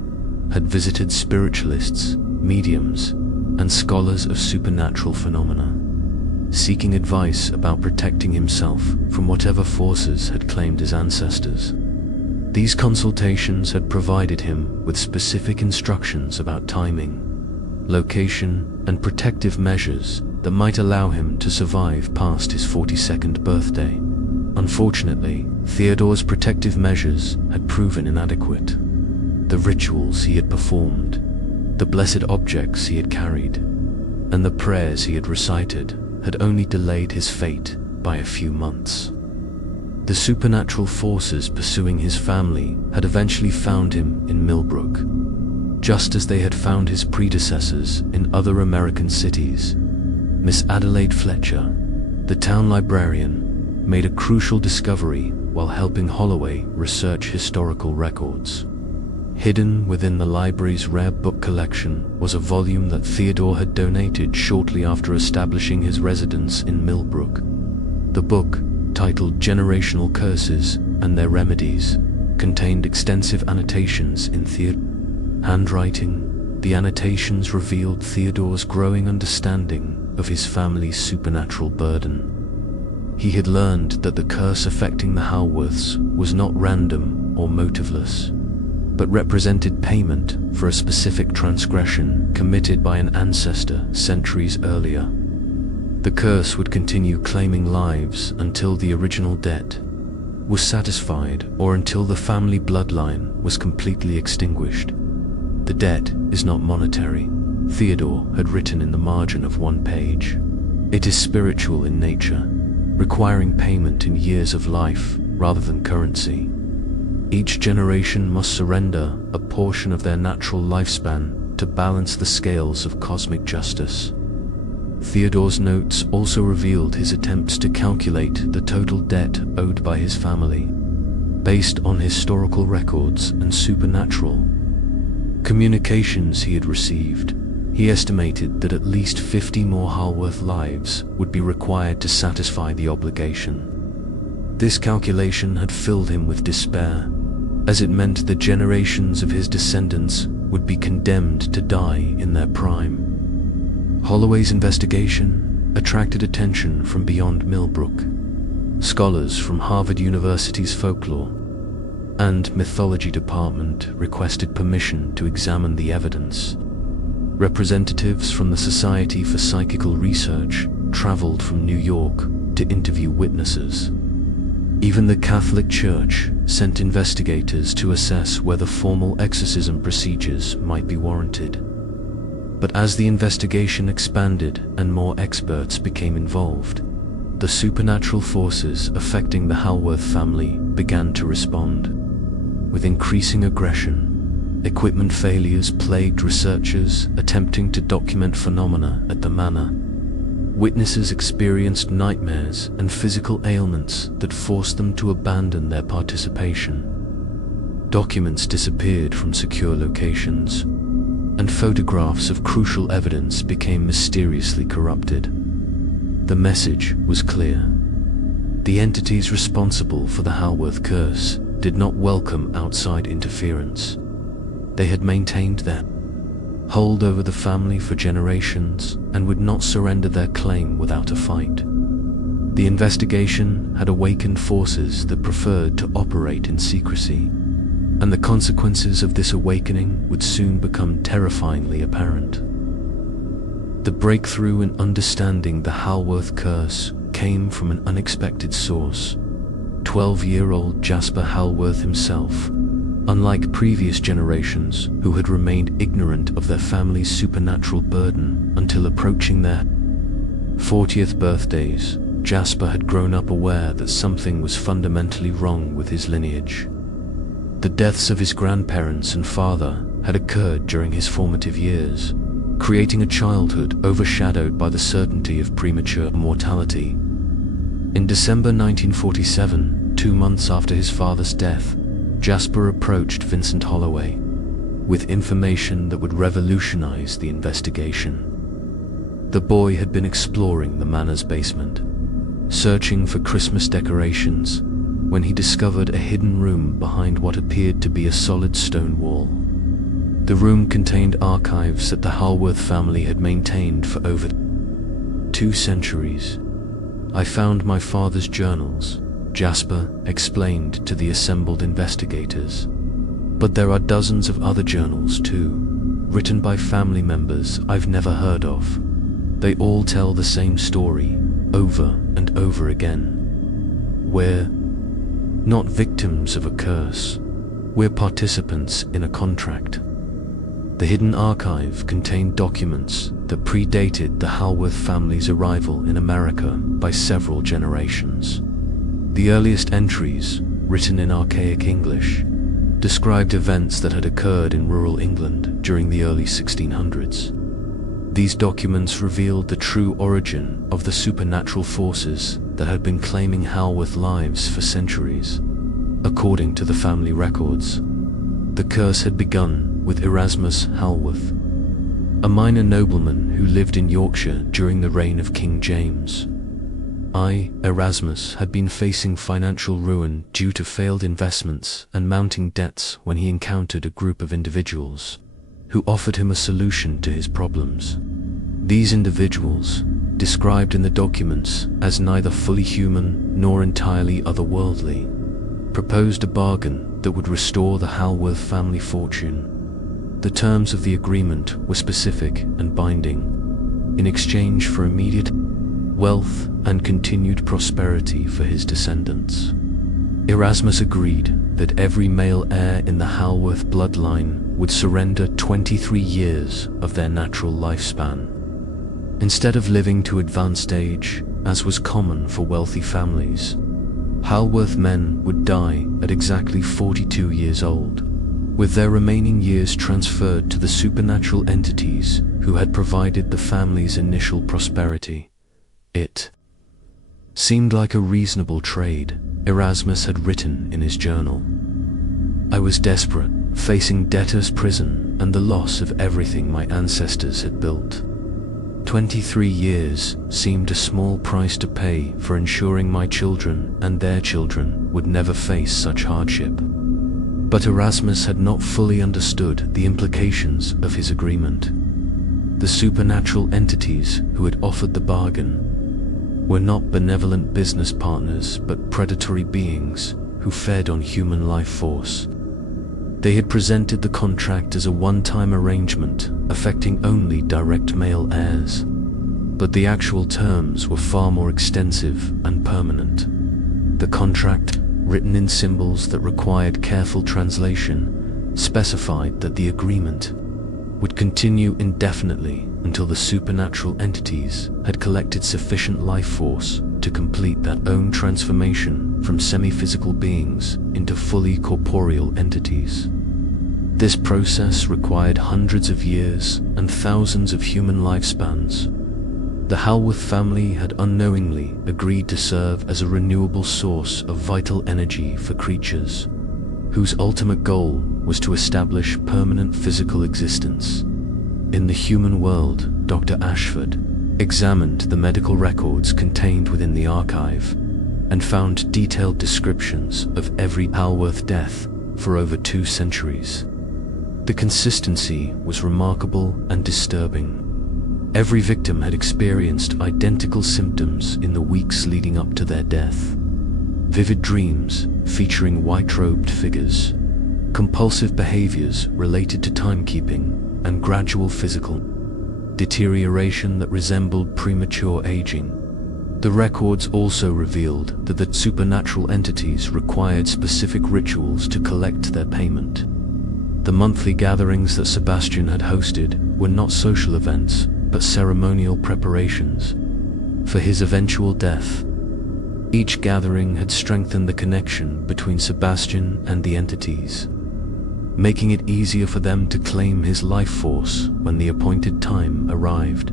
had visited spiritualists, mediums, and scholars of supernatural phenomena, seeking advice about protecting himself from whatever forces had claimed his ancestors. These consultations had provided him with specific instructions about timing, location, and protective measures that might allow him to survive past his 42nd birthday. Unfortunately, Theodore's protective measures had proven inadequate. The rituals he had performed, the blessed objects he had carried, and the prayers he had recited had only delayed his fate by a few months. The supernatural forces pursuing his family had eventually found him in Millbrook, just as they had found his predecessors in other American cities. Miss Adelaide Fletcher, the town librarian, made a crucial discovery while helping Holloway research historical records. Hidden within the library's rare book collection was a volume that Theodore had donated shortly after establishing his residence in Millbrook. The book, titled Generational Curses and Their Remedies, contained extensive annotations in Theodore's handwriting. The annotations revealed Theodore's growing understanding of his family's supernatural burden. He had learned that the curse affecting the Halworths was not random or motiveless, but represented payment for a specific transgression committed by an ancestor centuries earlier. The curse would continue claiming lives until the original debt was satisfied or until the family bloodline was completely extinguished. The debt is not monetary, Theodore had written in the margin of one page. It is spiritual in nature, requiring payment in years of life rather than currency. Each generation must surrender a portion of their natural lifespan to balance the scales of cosmic justice. Theodore's notes also revealed his attempts to calculate the total debt owed by his family, based on historical records and supernatural communications he had received. He estimated that at least 50 more Halworth lives would be required to satisfy the obligation. This calculation had filled him with despair, as it meant the generations of his descendants would be condemned to die in their prime. Holloway's investigation attracted attention from beyond Millbrook. Scholars from Harvard University's folklore and mythology department requested permission to examine the evidence. Representatives from the Society for Psychical Research traveled from New York to interview witnesses. Even the Catholic Church sent investigators to assess whether formal exorcism procedures might be warranted. But as the investigation expanded and more experts became involved, the supernatural forces affecting the Halworth family began to respond. With increasing aggression, equipment failures plagued researchers attempting to document phenomena at the manor. Witnesses experienced nightmares and physical ailments that forced them to abandon their participation. Documents disappeared from secure locations, and photographs of crucial evidence became mysteriously corrupted. The message was clear. The entities responsible for the Halworth curse did not welcome outside interference. They had maintained their hold over the family for generations and would not surrender their claim without a fight. The investigation had awakened forces that preferred to operate in secrecy, and the consequences of this awakening would soon become terrifyingly apparent. The breakthrough in understanding the Halworth curse came from an unexpected source. 12-year-old Jasper Halworth himself, unlike previous generations who had remained ignorant of their family's supernatural burden until approaching their 40th birthdays, Jasper had grown up aware that something was fundamentally wrong with his lineage. The deaths of his grandparents and father had occurred during his formative years, creating a childhood overshadowed by the certainty of premature mortality. In December 1947, 2 months after his father's death, Jasper approached Vincent Holloway with information that would revolutionize the investigation. The boy had been exploring the manor's basement, searching for Christmas decorations, when he discovered a hidden room behind what appeared to be a solid stone wall. The room contained archives that the Halworth family had maintained for over 2 centuries. "I found my father's journals," Jasper explained to the assembled investigators. "But there are dozens of other journals too, written by family members I've never heard of. They all tell the same story, over and over again. We're not victims of a curse. We're participants in a contract." The hidden archive contained documents that predated the Halworth family's arrival in America by several generations. The earliest entries, written in archaic English, described events that had occurred in rural England during the early 1600s. These documents revealed the true origin of the supernatural forces that had been claiming Halworth lives for centuries. According to the family records, the curse had begun with Erasmus Halworth, a minor nobleman who lived in Yorkshire during the reign of King James. Erasmus had been facing financial ruin due to failed investments and mounting debts when he encountered a group of individuals who offered him a solution to his problems. These individuals, described in the documents as neither fully human nor entirely otherworldly, proposed a bargain that would restore the Halworth family fortune. The terms of the agreement were specific and binding, in exchange for immediate wealth and continued prosperity for his descendants. Erasmus agreed that every male heir in the Halworth bloodline would surrender 23 years of their natural lifespan. Instead of living to advanced age, as was common for wealthy families, Halworth men would die at exactly 42 years old, with their remaining years transferred to the supernatural entities who had provided the family's initial prosperity. It seemed like a reasonable trade, Erasmus had written in his journal. I was desperate, facing debtor's prison and the loss of everything my ancestors had built. 23 years seemed a small price to pay for ensuring my children and their children would never face such hardship. But Erasmus had not fully understood the implications of his agreement. The supernatural entities who had offered the bargain were not benevolent business partners but predatory beings who fed on human life force. They had presented the contract as a one-time arrangement affecting only direct male heirs, but the actual terms were far more extensive and permanent. The contract, written in symbols that required careful translation, specified that the agreement would continue indefinitely until the supernatural entities had collected sufficient life force to complete their own transformation from semi-physical beings into fully corporeal entities. This process required hundreds of years and thousands of human lifespans. The Halworth family had unknowingly agreed to serve as a renewable source of vital energy for creatures, whose ultimate goal was to establish permanent physical existence. In the human world, Dr. Ashford examined the medical records contained within the archive and found detailed descriptions of every Halworth death for over 2 centuries. The consistency was remarkable and disturbing. Every victim had experienced identical symptoms in the weeks leading up to their death. Vivid dreams featuring white-robed figures, compulsive behaviors related to timekeeping, and gradual physical deterioration that resembled premature aging. The records also revealed that the supernatural entities required specific rituals to collect their payment. The monthly gatherings that Sebastian had hosted were not social events, but ceremonial preparations for his eventual death. Each gathering had strengthened the connection between Sebastian and the entities, making it easier for them to claim his life force when the appointed time arrived.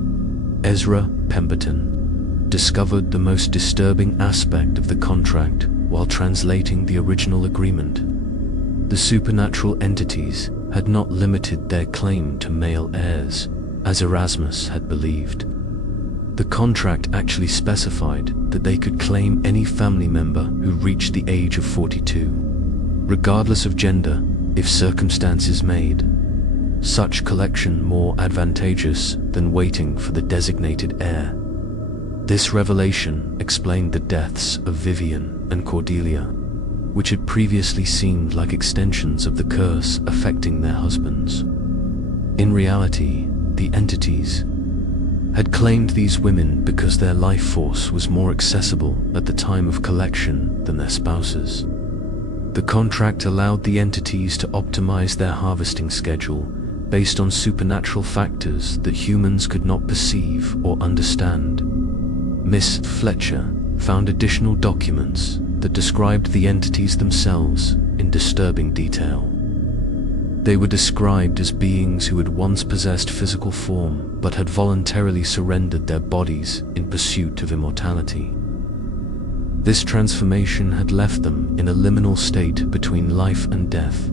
Ezra Pemberton discovered the most disturbing aspect of the contract while translating the original agreement. The supernatural entities had not limited their claim to male heirs, as Erasmus had believed. The contract actually specified that they could claim any family member who reached the age of 42, regardless of gender, if circumstances made such collection more advantageous than waiting for the designated heir. This revelation explained the deaths of Vivienne and Cordelia, which had previously seemed like extensions of the curse affecting their husbands. In reality, the entities had claimed these women because their life force was more accessible at the time of collection than their spouses. The contract allowed the entities to optimize their harvesting schedule based on supernatural factors that humans could not perceive or understand. Miss Fletcher found additional documents that described the entities themselves in disturbing detail. They were described as beings who had once possessed physical form but had voluntarily surrendered their bodies in pursuit of immortality. This transformation had left them in a liminal state between life and death,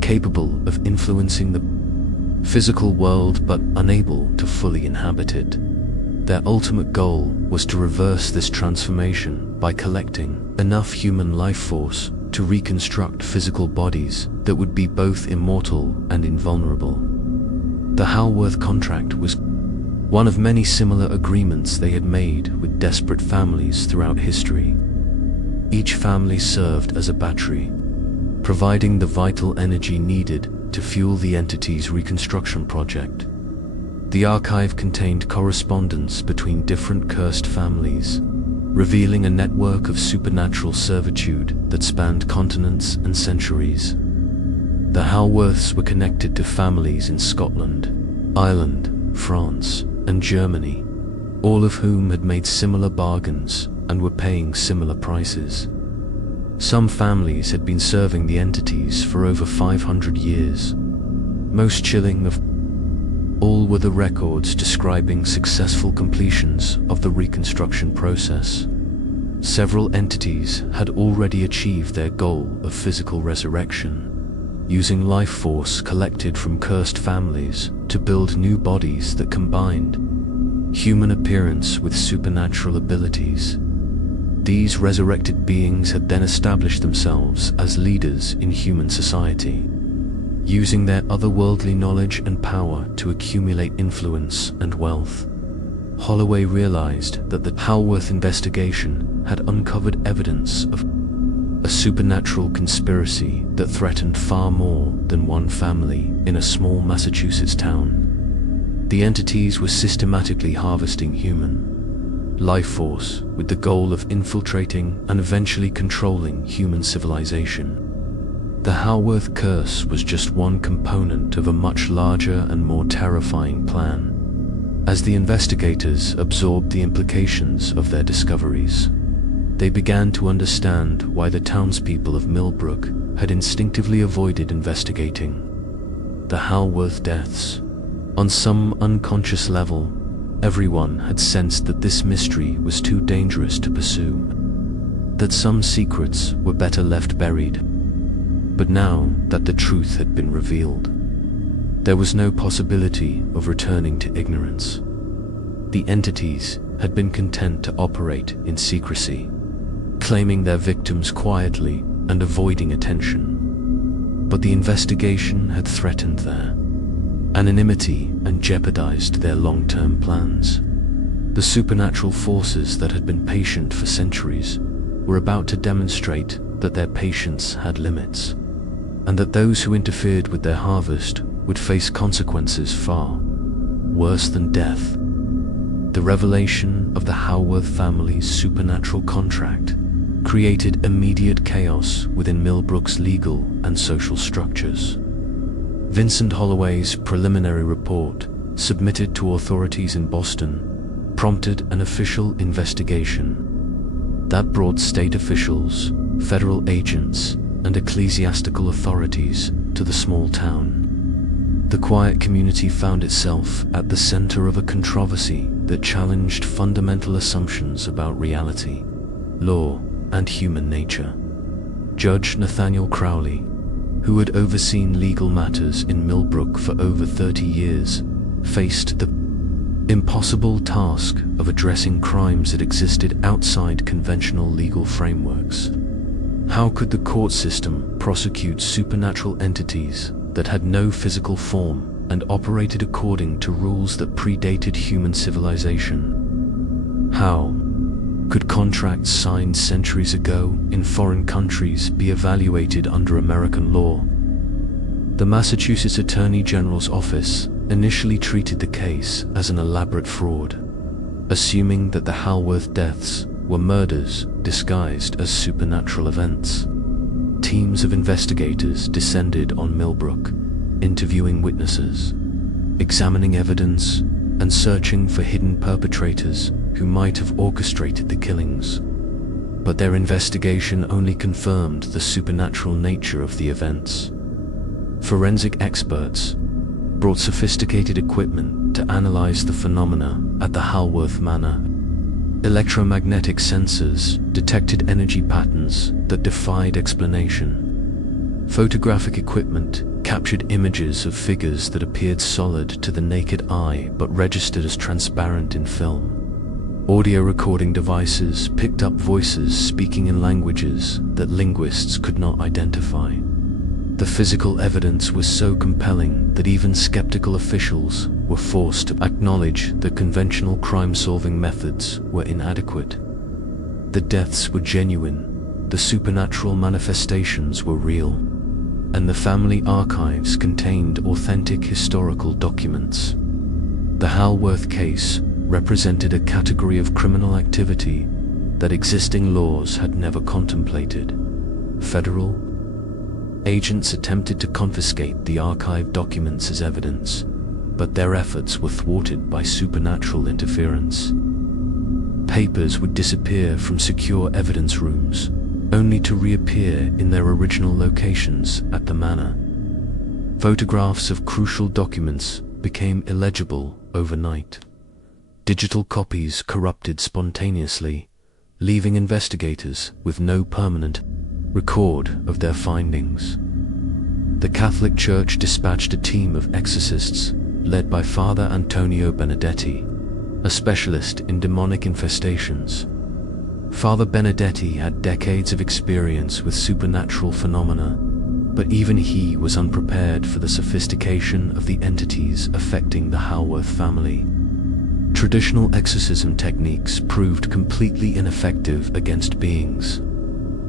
capable of influencing the physical world but unable to fully inhabit it. Their ultimate goal was to reverse this transformation by collecting enough human life force to reconstruct physical bodies that would be both immortal and invulnerable. The Halworth contract was one of many similar agreements they had made with desperate families throughout history. Each family served as a battery, providing the vital energy needed to fuel the entity's reconstruction project. The archive contained correspondence between different cursed families, revealing a network of supernatural servitude that spanned continents and centuries. The Halworths were connected to families in Scotland, Ireland, France, and Germany, all of whom had made similar bargains and were paying similar prices. Some families had been serving the entities for over 500 years. Most chilling of all were the records describing successful completions of the reconstruction process. Several entities had already achieved their goal of physical resurrection, using life force collected from cursed families to build new bodies that combined human appearance with supernatural abilities. These resurrected beings had then established themselves as leaders in human society, using their otherworldly knowledge and power to accumulate influence and wealth. Holloway realized that the Halworth investigation had uncovered evidence of a supernatural conspiracy that threatened far more than one family in a small Massachusetts town. The entities were systematically harvesting human life force with the goal of infiltrating and eventually controlling human civilization. The Halworth curse was just one component of a much larger and more terrifying plan. As the investigators absorbed the implications of their discoveries, they began to understand why the townspeople of Millbrook had instinctively avoided investigating the Halworth deaths. On some unconscious level, everyone had sensed that this mystery was too dangerous to pursue, that some secrets were better left buried. But now that the truth had been revealed, there was no possibility of returning to ignorance. The entities had been content to operate in secrecy, claiming their victims quietly and avoiding attention. But the investigation had threatened their anonymity and jeopardized their long-term plans. The supernatural forces that had been patient for centuries were about to demonstrate that their patience had limits, and that those who interfered with their harvest would face consequences far worse than death. The revelation of the Halworth family's supernatural contract created immediate chaos within Millbrook's legal and social structures. Vincent Holloway's preliminary report, submitted to authorities in Boston, prompted an official investigation that brought state officials, federal agents, and ecclesiastical authorities to the small town. The quiet community found itself at the center of a controversy that challenged fundamental assumptions about reality, law, and human nature. Judge Nathaniel Crowley, who had overseen legal matters in Millbrook for over 30 years, faced the impossible task of addressing crimes that existed outside conventional legal frameworks. How could the court system prosecute supernatural entities that had no physical form and operated according to rules that predated human civilization? How could contracts signed centuries ago in foreign countries be evaluated under American law? The Massachusetts Attorney General's office initially treated the case as an elaborate fraud, assuming that the Halworth deaths were murders disguised as supernatural events. Teams of investigators descended on Millbrook, interviewing witnesses, examining evidence, and searching for hidden perpetrators who might have orchestrated the killings. But their investigation only confirmed the supernatural nature of the events. Forensic experts brought sophisticated equipment to analyze the phenomena at the Halworth Manor. Electromagnetic sensors detected energy patterns that defied explanation. Photographic equipment captured images of figures that appeared solid to the naked eye but registered as transparent in film. Audio recording devices picked up voices speaking in languages that linguists could not identify. The physical evidence was so compelling that even skeptical officials were forced to acknowledge that conventional crime-solving methods were inadequate. The deaths were genuine, the supernatural manifestations were real, and the family archives contained authentic historical documents. The Halworth case represented a category of criminal activity that existing laws had never contemplated. Federal agents attempted to confiscate the archived documents as evidence, but their efforts were thwarted by supernatural interference. Papers would disappear from secure evidence rooms, only to reappear in their original locations at the manor. Photographs of crucial documents became illegible overnight. Digital copies corrupted spontaneously, leaving investigators with no permanent record of their findings. The Catholic Church dispatched a team of exorcists led by Father Antonio Benedetti, a specialist in demonic infestations. Father Benedetti had decades of experience with supernatural phenomena, but even he was unprepared for the sophistication of the entities affecting the Halworth family. Traditional exorcism techniques proved completely ineffective against beings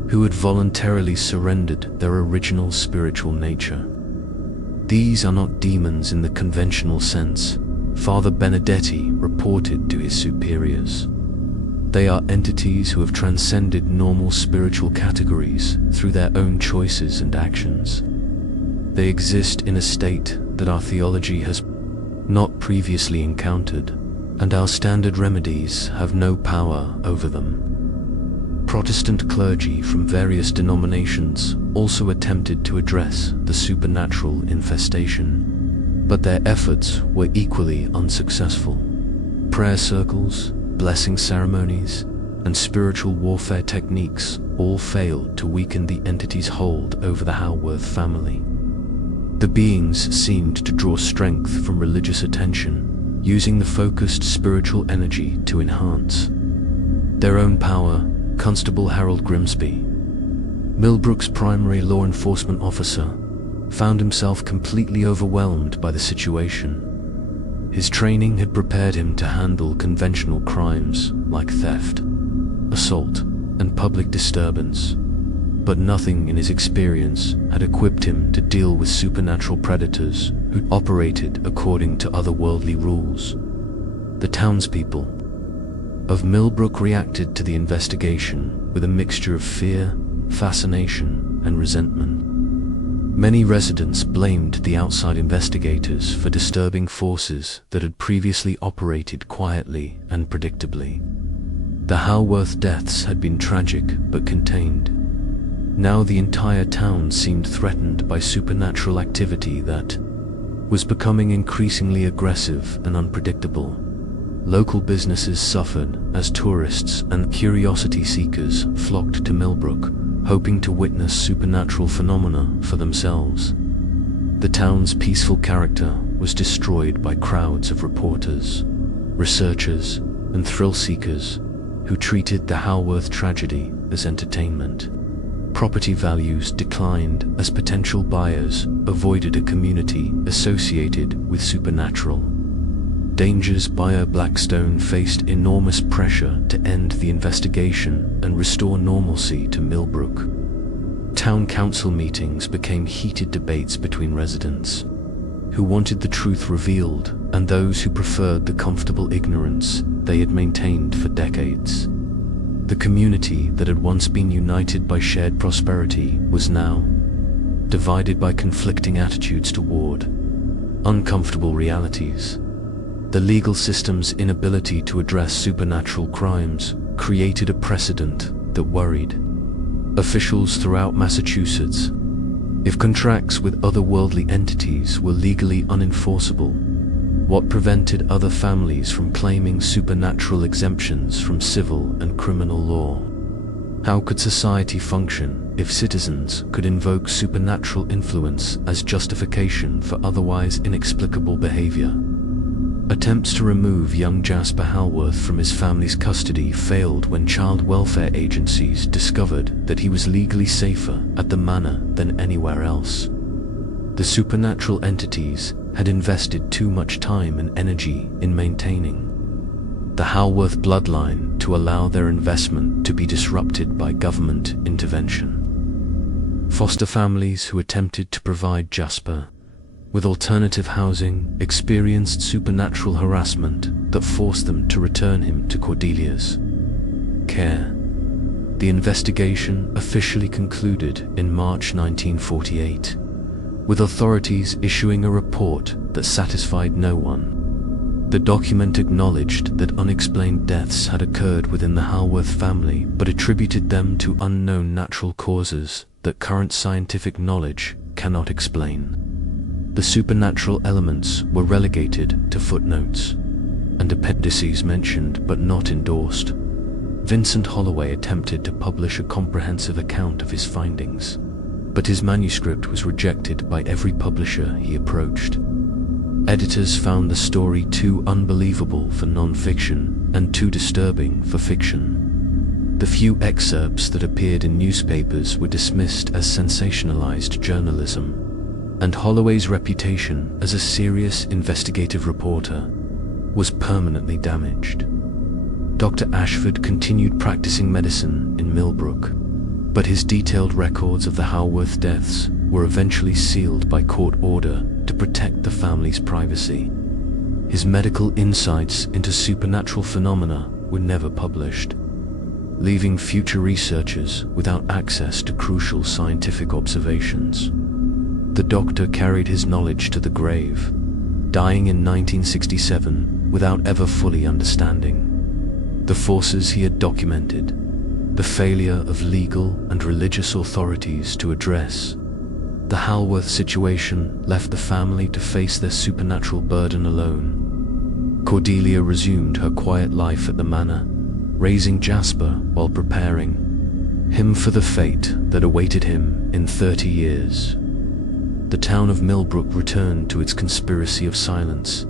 who had voluntarily surrendered their original spiritual nature. These are not demons in the conventional sense, Father Benedetti reported to his superiors. They are entities who have transcended normal spiritual categories through their own choices and actions. They exist in a state that our theology has not previously encountered, and our standard remedies have no power over them. Protestant clergy from various denominations also attempted to address the supernatural infestation, but their efforts were equally unsuccessful. Prayer circles, blessing ceremonies, and spiritual warfare techniques all failed to weaken the entity's hold over the Halworth family. The beings seemed to draw strength from religious attention, using the focused spiritual energy to enhance their own power. Constable Harold Grimsby, Millbrook's primary law enforcement officer, found himself completely overwhelmed by the situation. His training had prepared him to handle conventional crimes like theft, assault, and public disturbance, but nothing in his experience had equipped him to deal with supernatural predators who operated according to otherworldly rules. The townspeople of Millbrook reacted to the investigation with a mixture of fear, fascination, and resentment. Many residents blamed the outside investigators for disturbing forces that had previously operated quietly and predictably. The Halworth deaths had been tragic but contained. Now the entire town seemed threatened by supernatural activity that was becoming increasingly aggressive and unpredictable. Local businesses suffered as tourists and curiosity seekers flocked to Millbrook, hoping to witness supernatural phenomena for themselves. The town's peaceful character was destroyed by crowds of reporters, researchers, and thrill-seekers who treated the Halworth tragedy as entertainment. Property values declined as potential buyers avoided a community associated with supernatural dangers. Buyer Blackstone faced enormous pressure to end the investigation and restore normalcy to Millbrook. Town council meetings became heated debates between residents who wanted the truth revealed and those who preferred the comfortable ignorance they had maintained for decades. The community that had once been united by shared prosperity was now divided by conflicting attitudes toward uncomfortable realities. The legal system's inability to address supernatural crimes created a precedent that worried officials throughout Massachusetts. If contracts with otherworldly entities were legally unenforceable, what prevented other families from claiming supernatural exemptions from civil and criminal law? How could society function if citizens could invoke supernatural influence as justification for otherwise inexplicable behavior? Attempts to remove young Jasper Halworth from his family's custody failed when child welfare agencies discovered that he was legally safer at the manor than anywhere else. The supernatural entities had invested too much time and energy in maintaining the Halworth bloodline to allow their investment to be disrupted by government intervention. Foster families who attempted to provide Jasper with alternative housing experienced supernatural harassment that forced them to return him to Cordelia's care. The investigation officially concluded in March 1948, with authorities issuing a report that satisfied no one. The document acknowledged that unexplained deaths had occurred within the Halworth family, but attributed them to unknown natural causes that current scientific knowledge cannot explain. The supernatural elements were relegated to footnotes and appendices mentioned but not endorsed. Vincent Holloway attempted to publish a comprehensive account of his findings, but his manuscript was rejected by every publisher he approached. Editors found the story too unbelievable for non-fiction and too disturbing for fiction. The few excerpts that appeared in newspapers were dismissed as sensationalized journalism, and Holloway's reputation as a serious investigative reporter was permanently damaged. Dr. Ashford continued practicing medicine in Millbrook, but his detailed records of the Halworth deaths were eventually sealed by court order to protect the family's privacy. His medical insights into supernatural phenomena were never published, leaving future researchers without access to crucial scientific observations. The doctor carried his knowledge to the grave, dying in 1967 without ever fully understanding the forces he had documented, the failure of legal and religious authorities to address the Halworth situation left the family to face their supernatural burden alone. Cordelia resumed her quiet life at the manor, raising Jasper while preparing him for the fate that awaited him in 30 years. The town of Millbrook returned to its conspiracy of silence,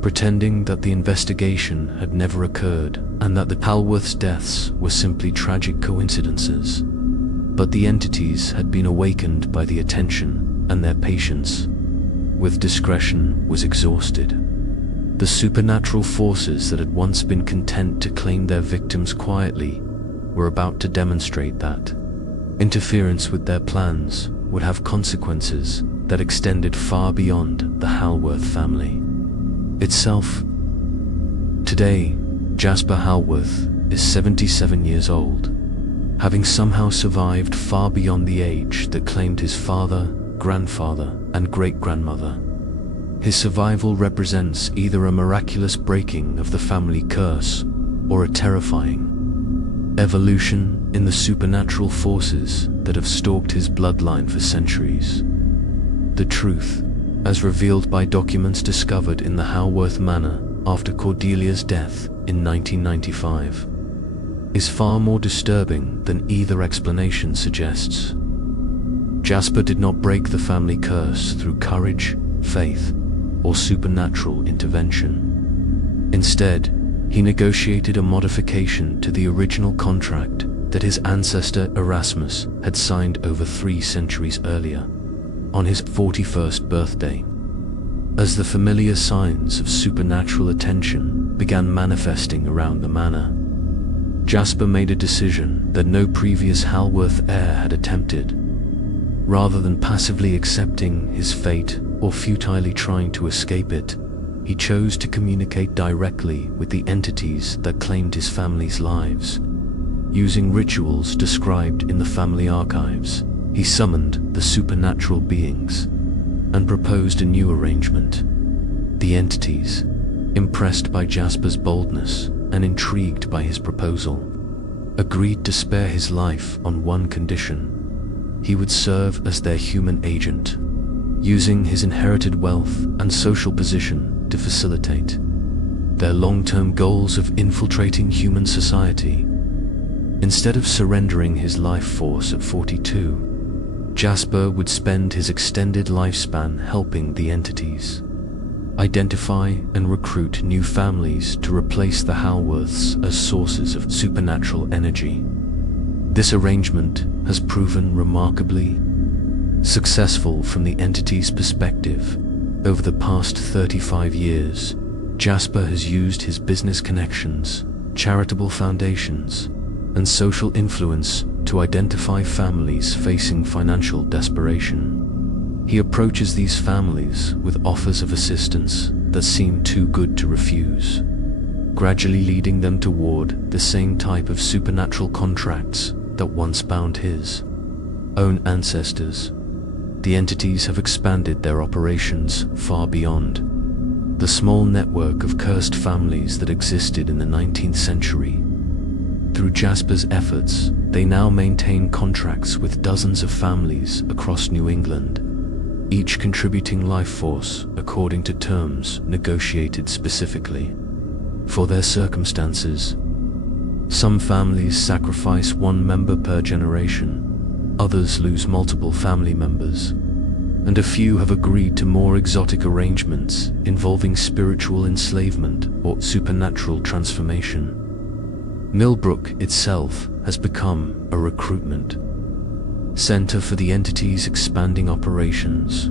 pretending that the investigation had never occurred and that the Halworth's deaths were simply tragic coincidences. But the entities had been awakened by the attention, and their patience with discretion was exhausted. The supernatural forces that had once been content to claim their victims quietly were about to demonstrate that interference with their plans would have consequences that extended far beyond the Halworth family itself. Today, Jasper Halworth is 77 years old, having somehow survived far beyond the age that claimed his father, grandfather, and great-grandmother. His survival represents either a miraculous breaking of the family curse or a terrifying evolution in the supernatural forces that have stalked his bloodline for centuries. The truth, as revealed by documents discovered in the Halworth Manor after Cordelia's death in 1995, is far more disturbing than either explanation suggests. Jasper did not break the family curse through courage, faith, or supernatural intervention. Instead, he negotiated a modification to the original contract that his ancestor Erasmus had signed over 3 centuries earlier, on his 41st birthday. As the familiar signs of supernatural attention began manifesting around the manor, Jasper made a decision that no previous Halworth heir had attempted. Rather than passively accepting his fate or futilely trying to escape it, he chose to communicate directly with the entities that claimed his family's lives. Using rituals described in the family archives, he summoned the supernatural beings and proposed a new arrangement. The entities, impressed by Jasper's boldness and intrigued by his proposal, agreed to spare his life on one condition. he would serve as their human agent, using his inherited wealth and social position to facilitate their long-term goals of infiltrating human society. Instead of surrendering his life force at 42, Jasper would spend his extended lifespan helping the entities identify and recruit new families to replace the Halworths as sources of supernatural energy. This arrangement has proven remarkably successful from the entity's perspective. Over the past 35 years, Jasper has used his business connections, charitable foundations, and social influence to identify families facing financial desperation. He approaches these families with offers of assistance that seem too good to refuse, gradually leading them toward the same type of supernatural contracts that once bound his own ancestors. The entities have expanded their operations far beyond the small network of cursed families that existed in the 19th century. Through Jasper's efforts, they now maintain contracts with dozens of families across New England, each contributing life force according to terms negotiated specifically for their circumstances. Some families sacrifice one member per generation, others lose multiple family members, and a few have agreed to more exotic arrangements involving spiritual enslavement or supernatural transformation. Millbrook itself has become a recruitment center for the entity's expanding operations.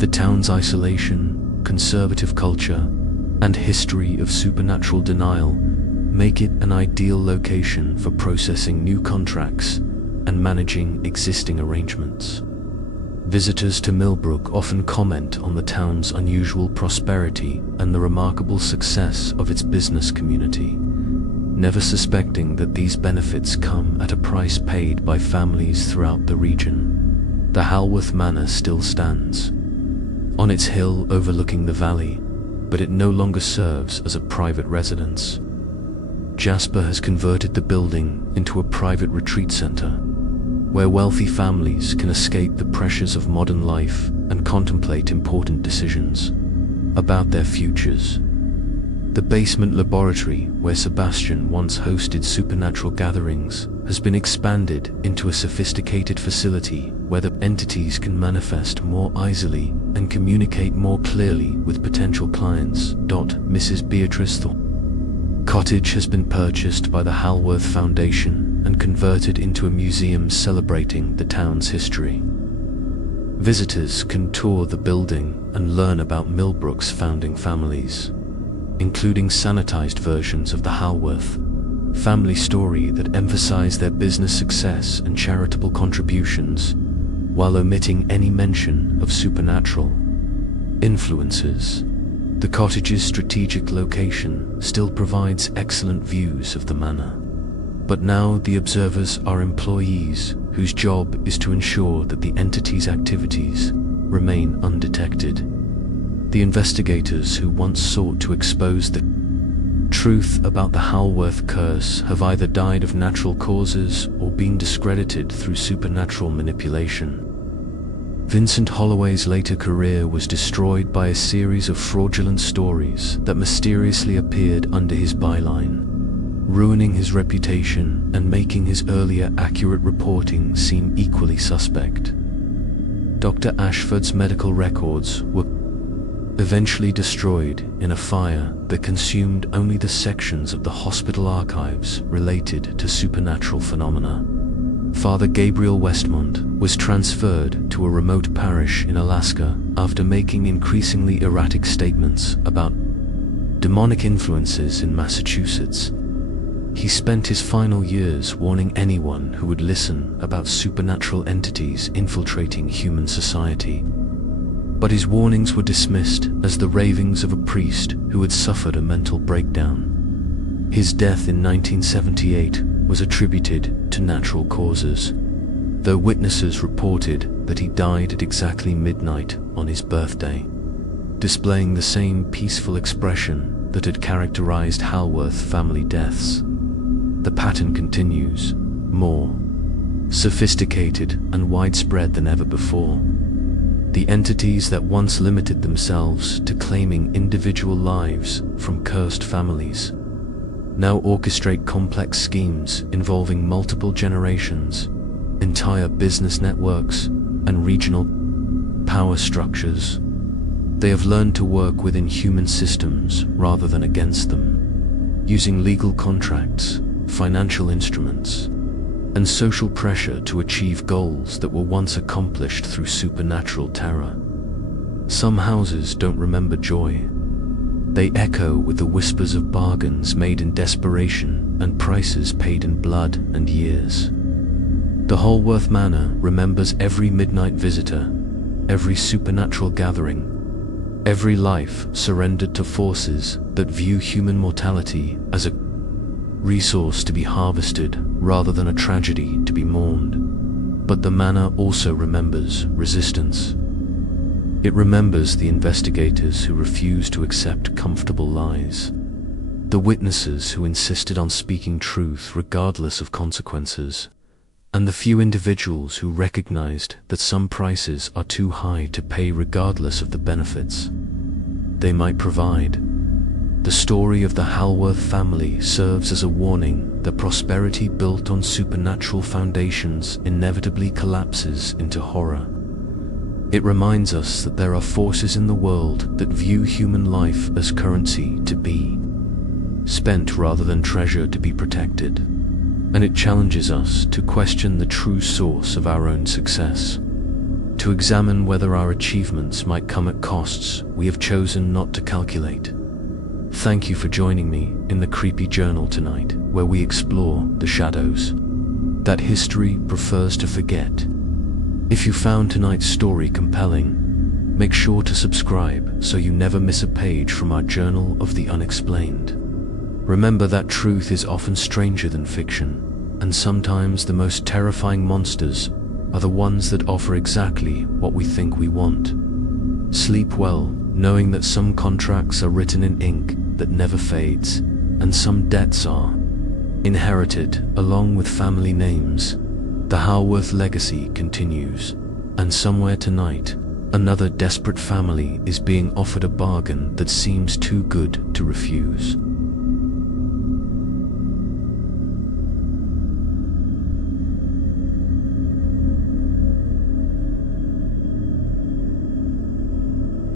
The town's isolation, conservative culture, and history of supernatural denial make it an ideal location for processing new contracts and managing existing arrangements. Visitors to Millbrook often comment on the town's unusual prosperity and the remarkable success of its business community, never suspecting that these benefits come at a price paid by families throughout the region. The Halworth Manor still stands on its hill overlooking the valley, but it no longer serves as a private residence. Jasper has converted the building into a private retreat center, where wealthy families can escape the pressures of modern life and contemplate important decisions about their futures. The basement laboratory, where Sebastian once hosted supernatural gatherings, has been expanded into a sophisticated facility where the entities can manifest more easily and communicate more clearly with potential clients. Mrs. Beatrice Thorne Cottage has been purchased by the Halworth Foundation and converted into a museum celebrating the town's history. Visitors can tour the building and learn about Millbrook's founding families, including sanitized versions of the Halworth family story that emphasize their business success and charitable contributions, while omitting any mention of supernatural influences. The cottage's strategic location still provides excellent views of the manor, but now the observers are employees whose job is to ensure that the entity's activities remain undetected. The investigators who once sought to expose the truth about the Halworth curse have either died of natural causes or been discredited through supernatural manipulation. Vincent Holloway's later career was destroyed by a series of fraudulent stories that mysteriously appeared under his byline, ruining his reputation and making his earlier accurate reporting seem equally suspect. Dr. Ashford's medical records were eventually destroyed in a fire that consumed only the sections of the hospital archives related to supernatural phenomena. Father Gabriel Westmont was transferred to a remote parish in Alaska after making increasingly erratic statements about demonic influences in Massachusetts. He spent his final years warning anyone who would listen about supernatural entities infiltrating human society. But his warnings were dismissed as the ravings of a priest who had suffered a mental breakdown. His death in 1978 was attributed to natural causes, though witnesses reported that he died at exactly midnight on his birthday, displaying the same peaceful expression that had characterized Halworth family deaths. The pattern continues. More sophisticated and widespread than ever before. The entities that once limited themselves to claiming individual lives from cursed families now orchestrate complex schemes involving multiple generations, entire business networks, and regional power structures. They have learned to work within human systems rather than against them, using legal contracts, financial instruments, and social pressure to achieve goals that were once accomplished through supernatural terror. Some houses don't remember joy. They echo with the whispers of bargains made in desperation and prices paid in blood and years. The Halworth Manor remembers every midnight visitor, every supernatural gathering, every life surrendered to forces that view human mortality as a resource to be harvested rather than a tragedy to be mourned. But the manor also remembers resistance. It remembers the investigators who refused to accept comfortable lies, the witnesses who insisted on speaking truth regardless of consequences, and the few individuals who recognized that some prices are too high to pay regardless of the benefits they might provide. The story of the Halworth family serves as a warning that prosperity built on supernatural foundations inevitably collapses into horror. It reminds us that there are forces in the world that view human life as currency to be spent rather than treasure to be protected. And it challenges us to question the true source of our own success, to examine whether our achievements might come at costs we have chosen not to calculate. Thank you for joining me in the Creepy Journal tonight, where we explore the shadows that history prefers to forget. If you found tonight's story compelling, make sure to subscribe so you never miss a page from our Journal of the Unexplained. Remember that truth is often stranger than fiction, and sometimes the most terrifying monsters are the ones that offer exactly what we think we want. Sleep well, knowing that some contracts are written in ink that never fades, and some debts are inherited along with family names. The Halworth legacy continues, and somewhere tonight, another desperate family is being offered a bargain that seems too good to refuse.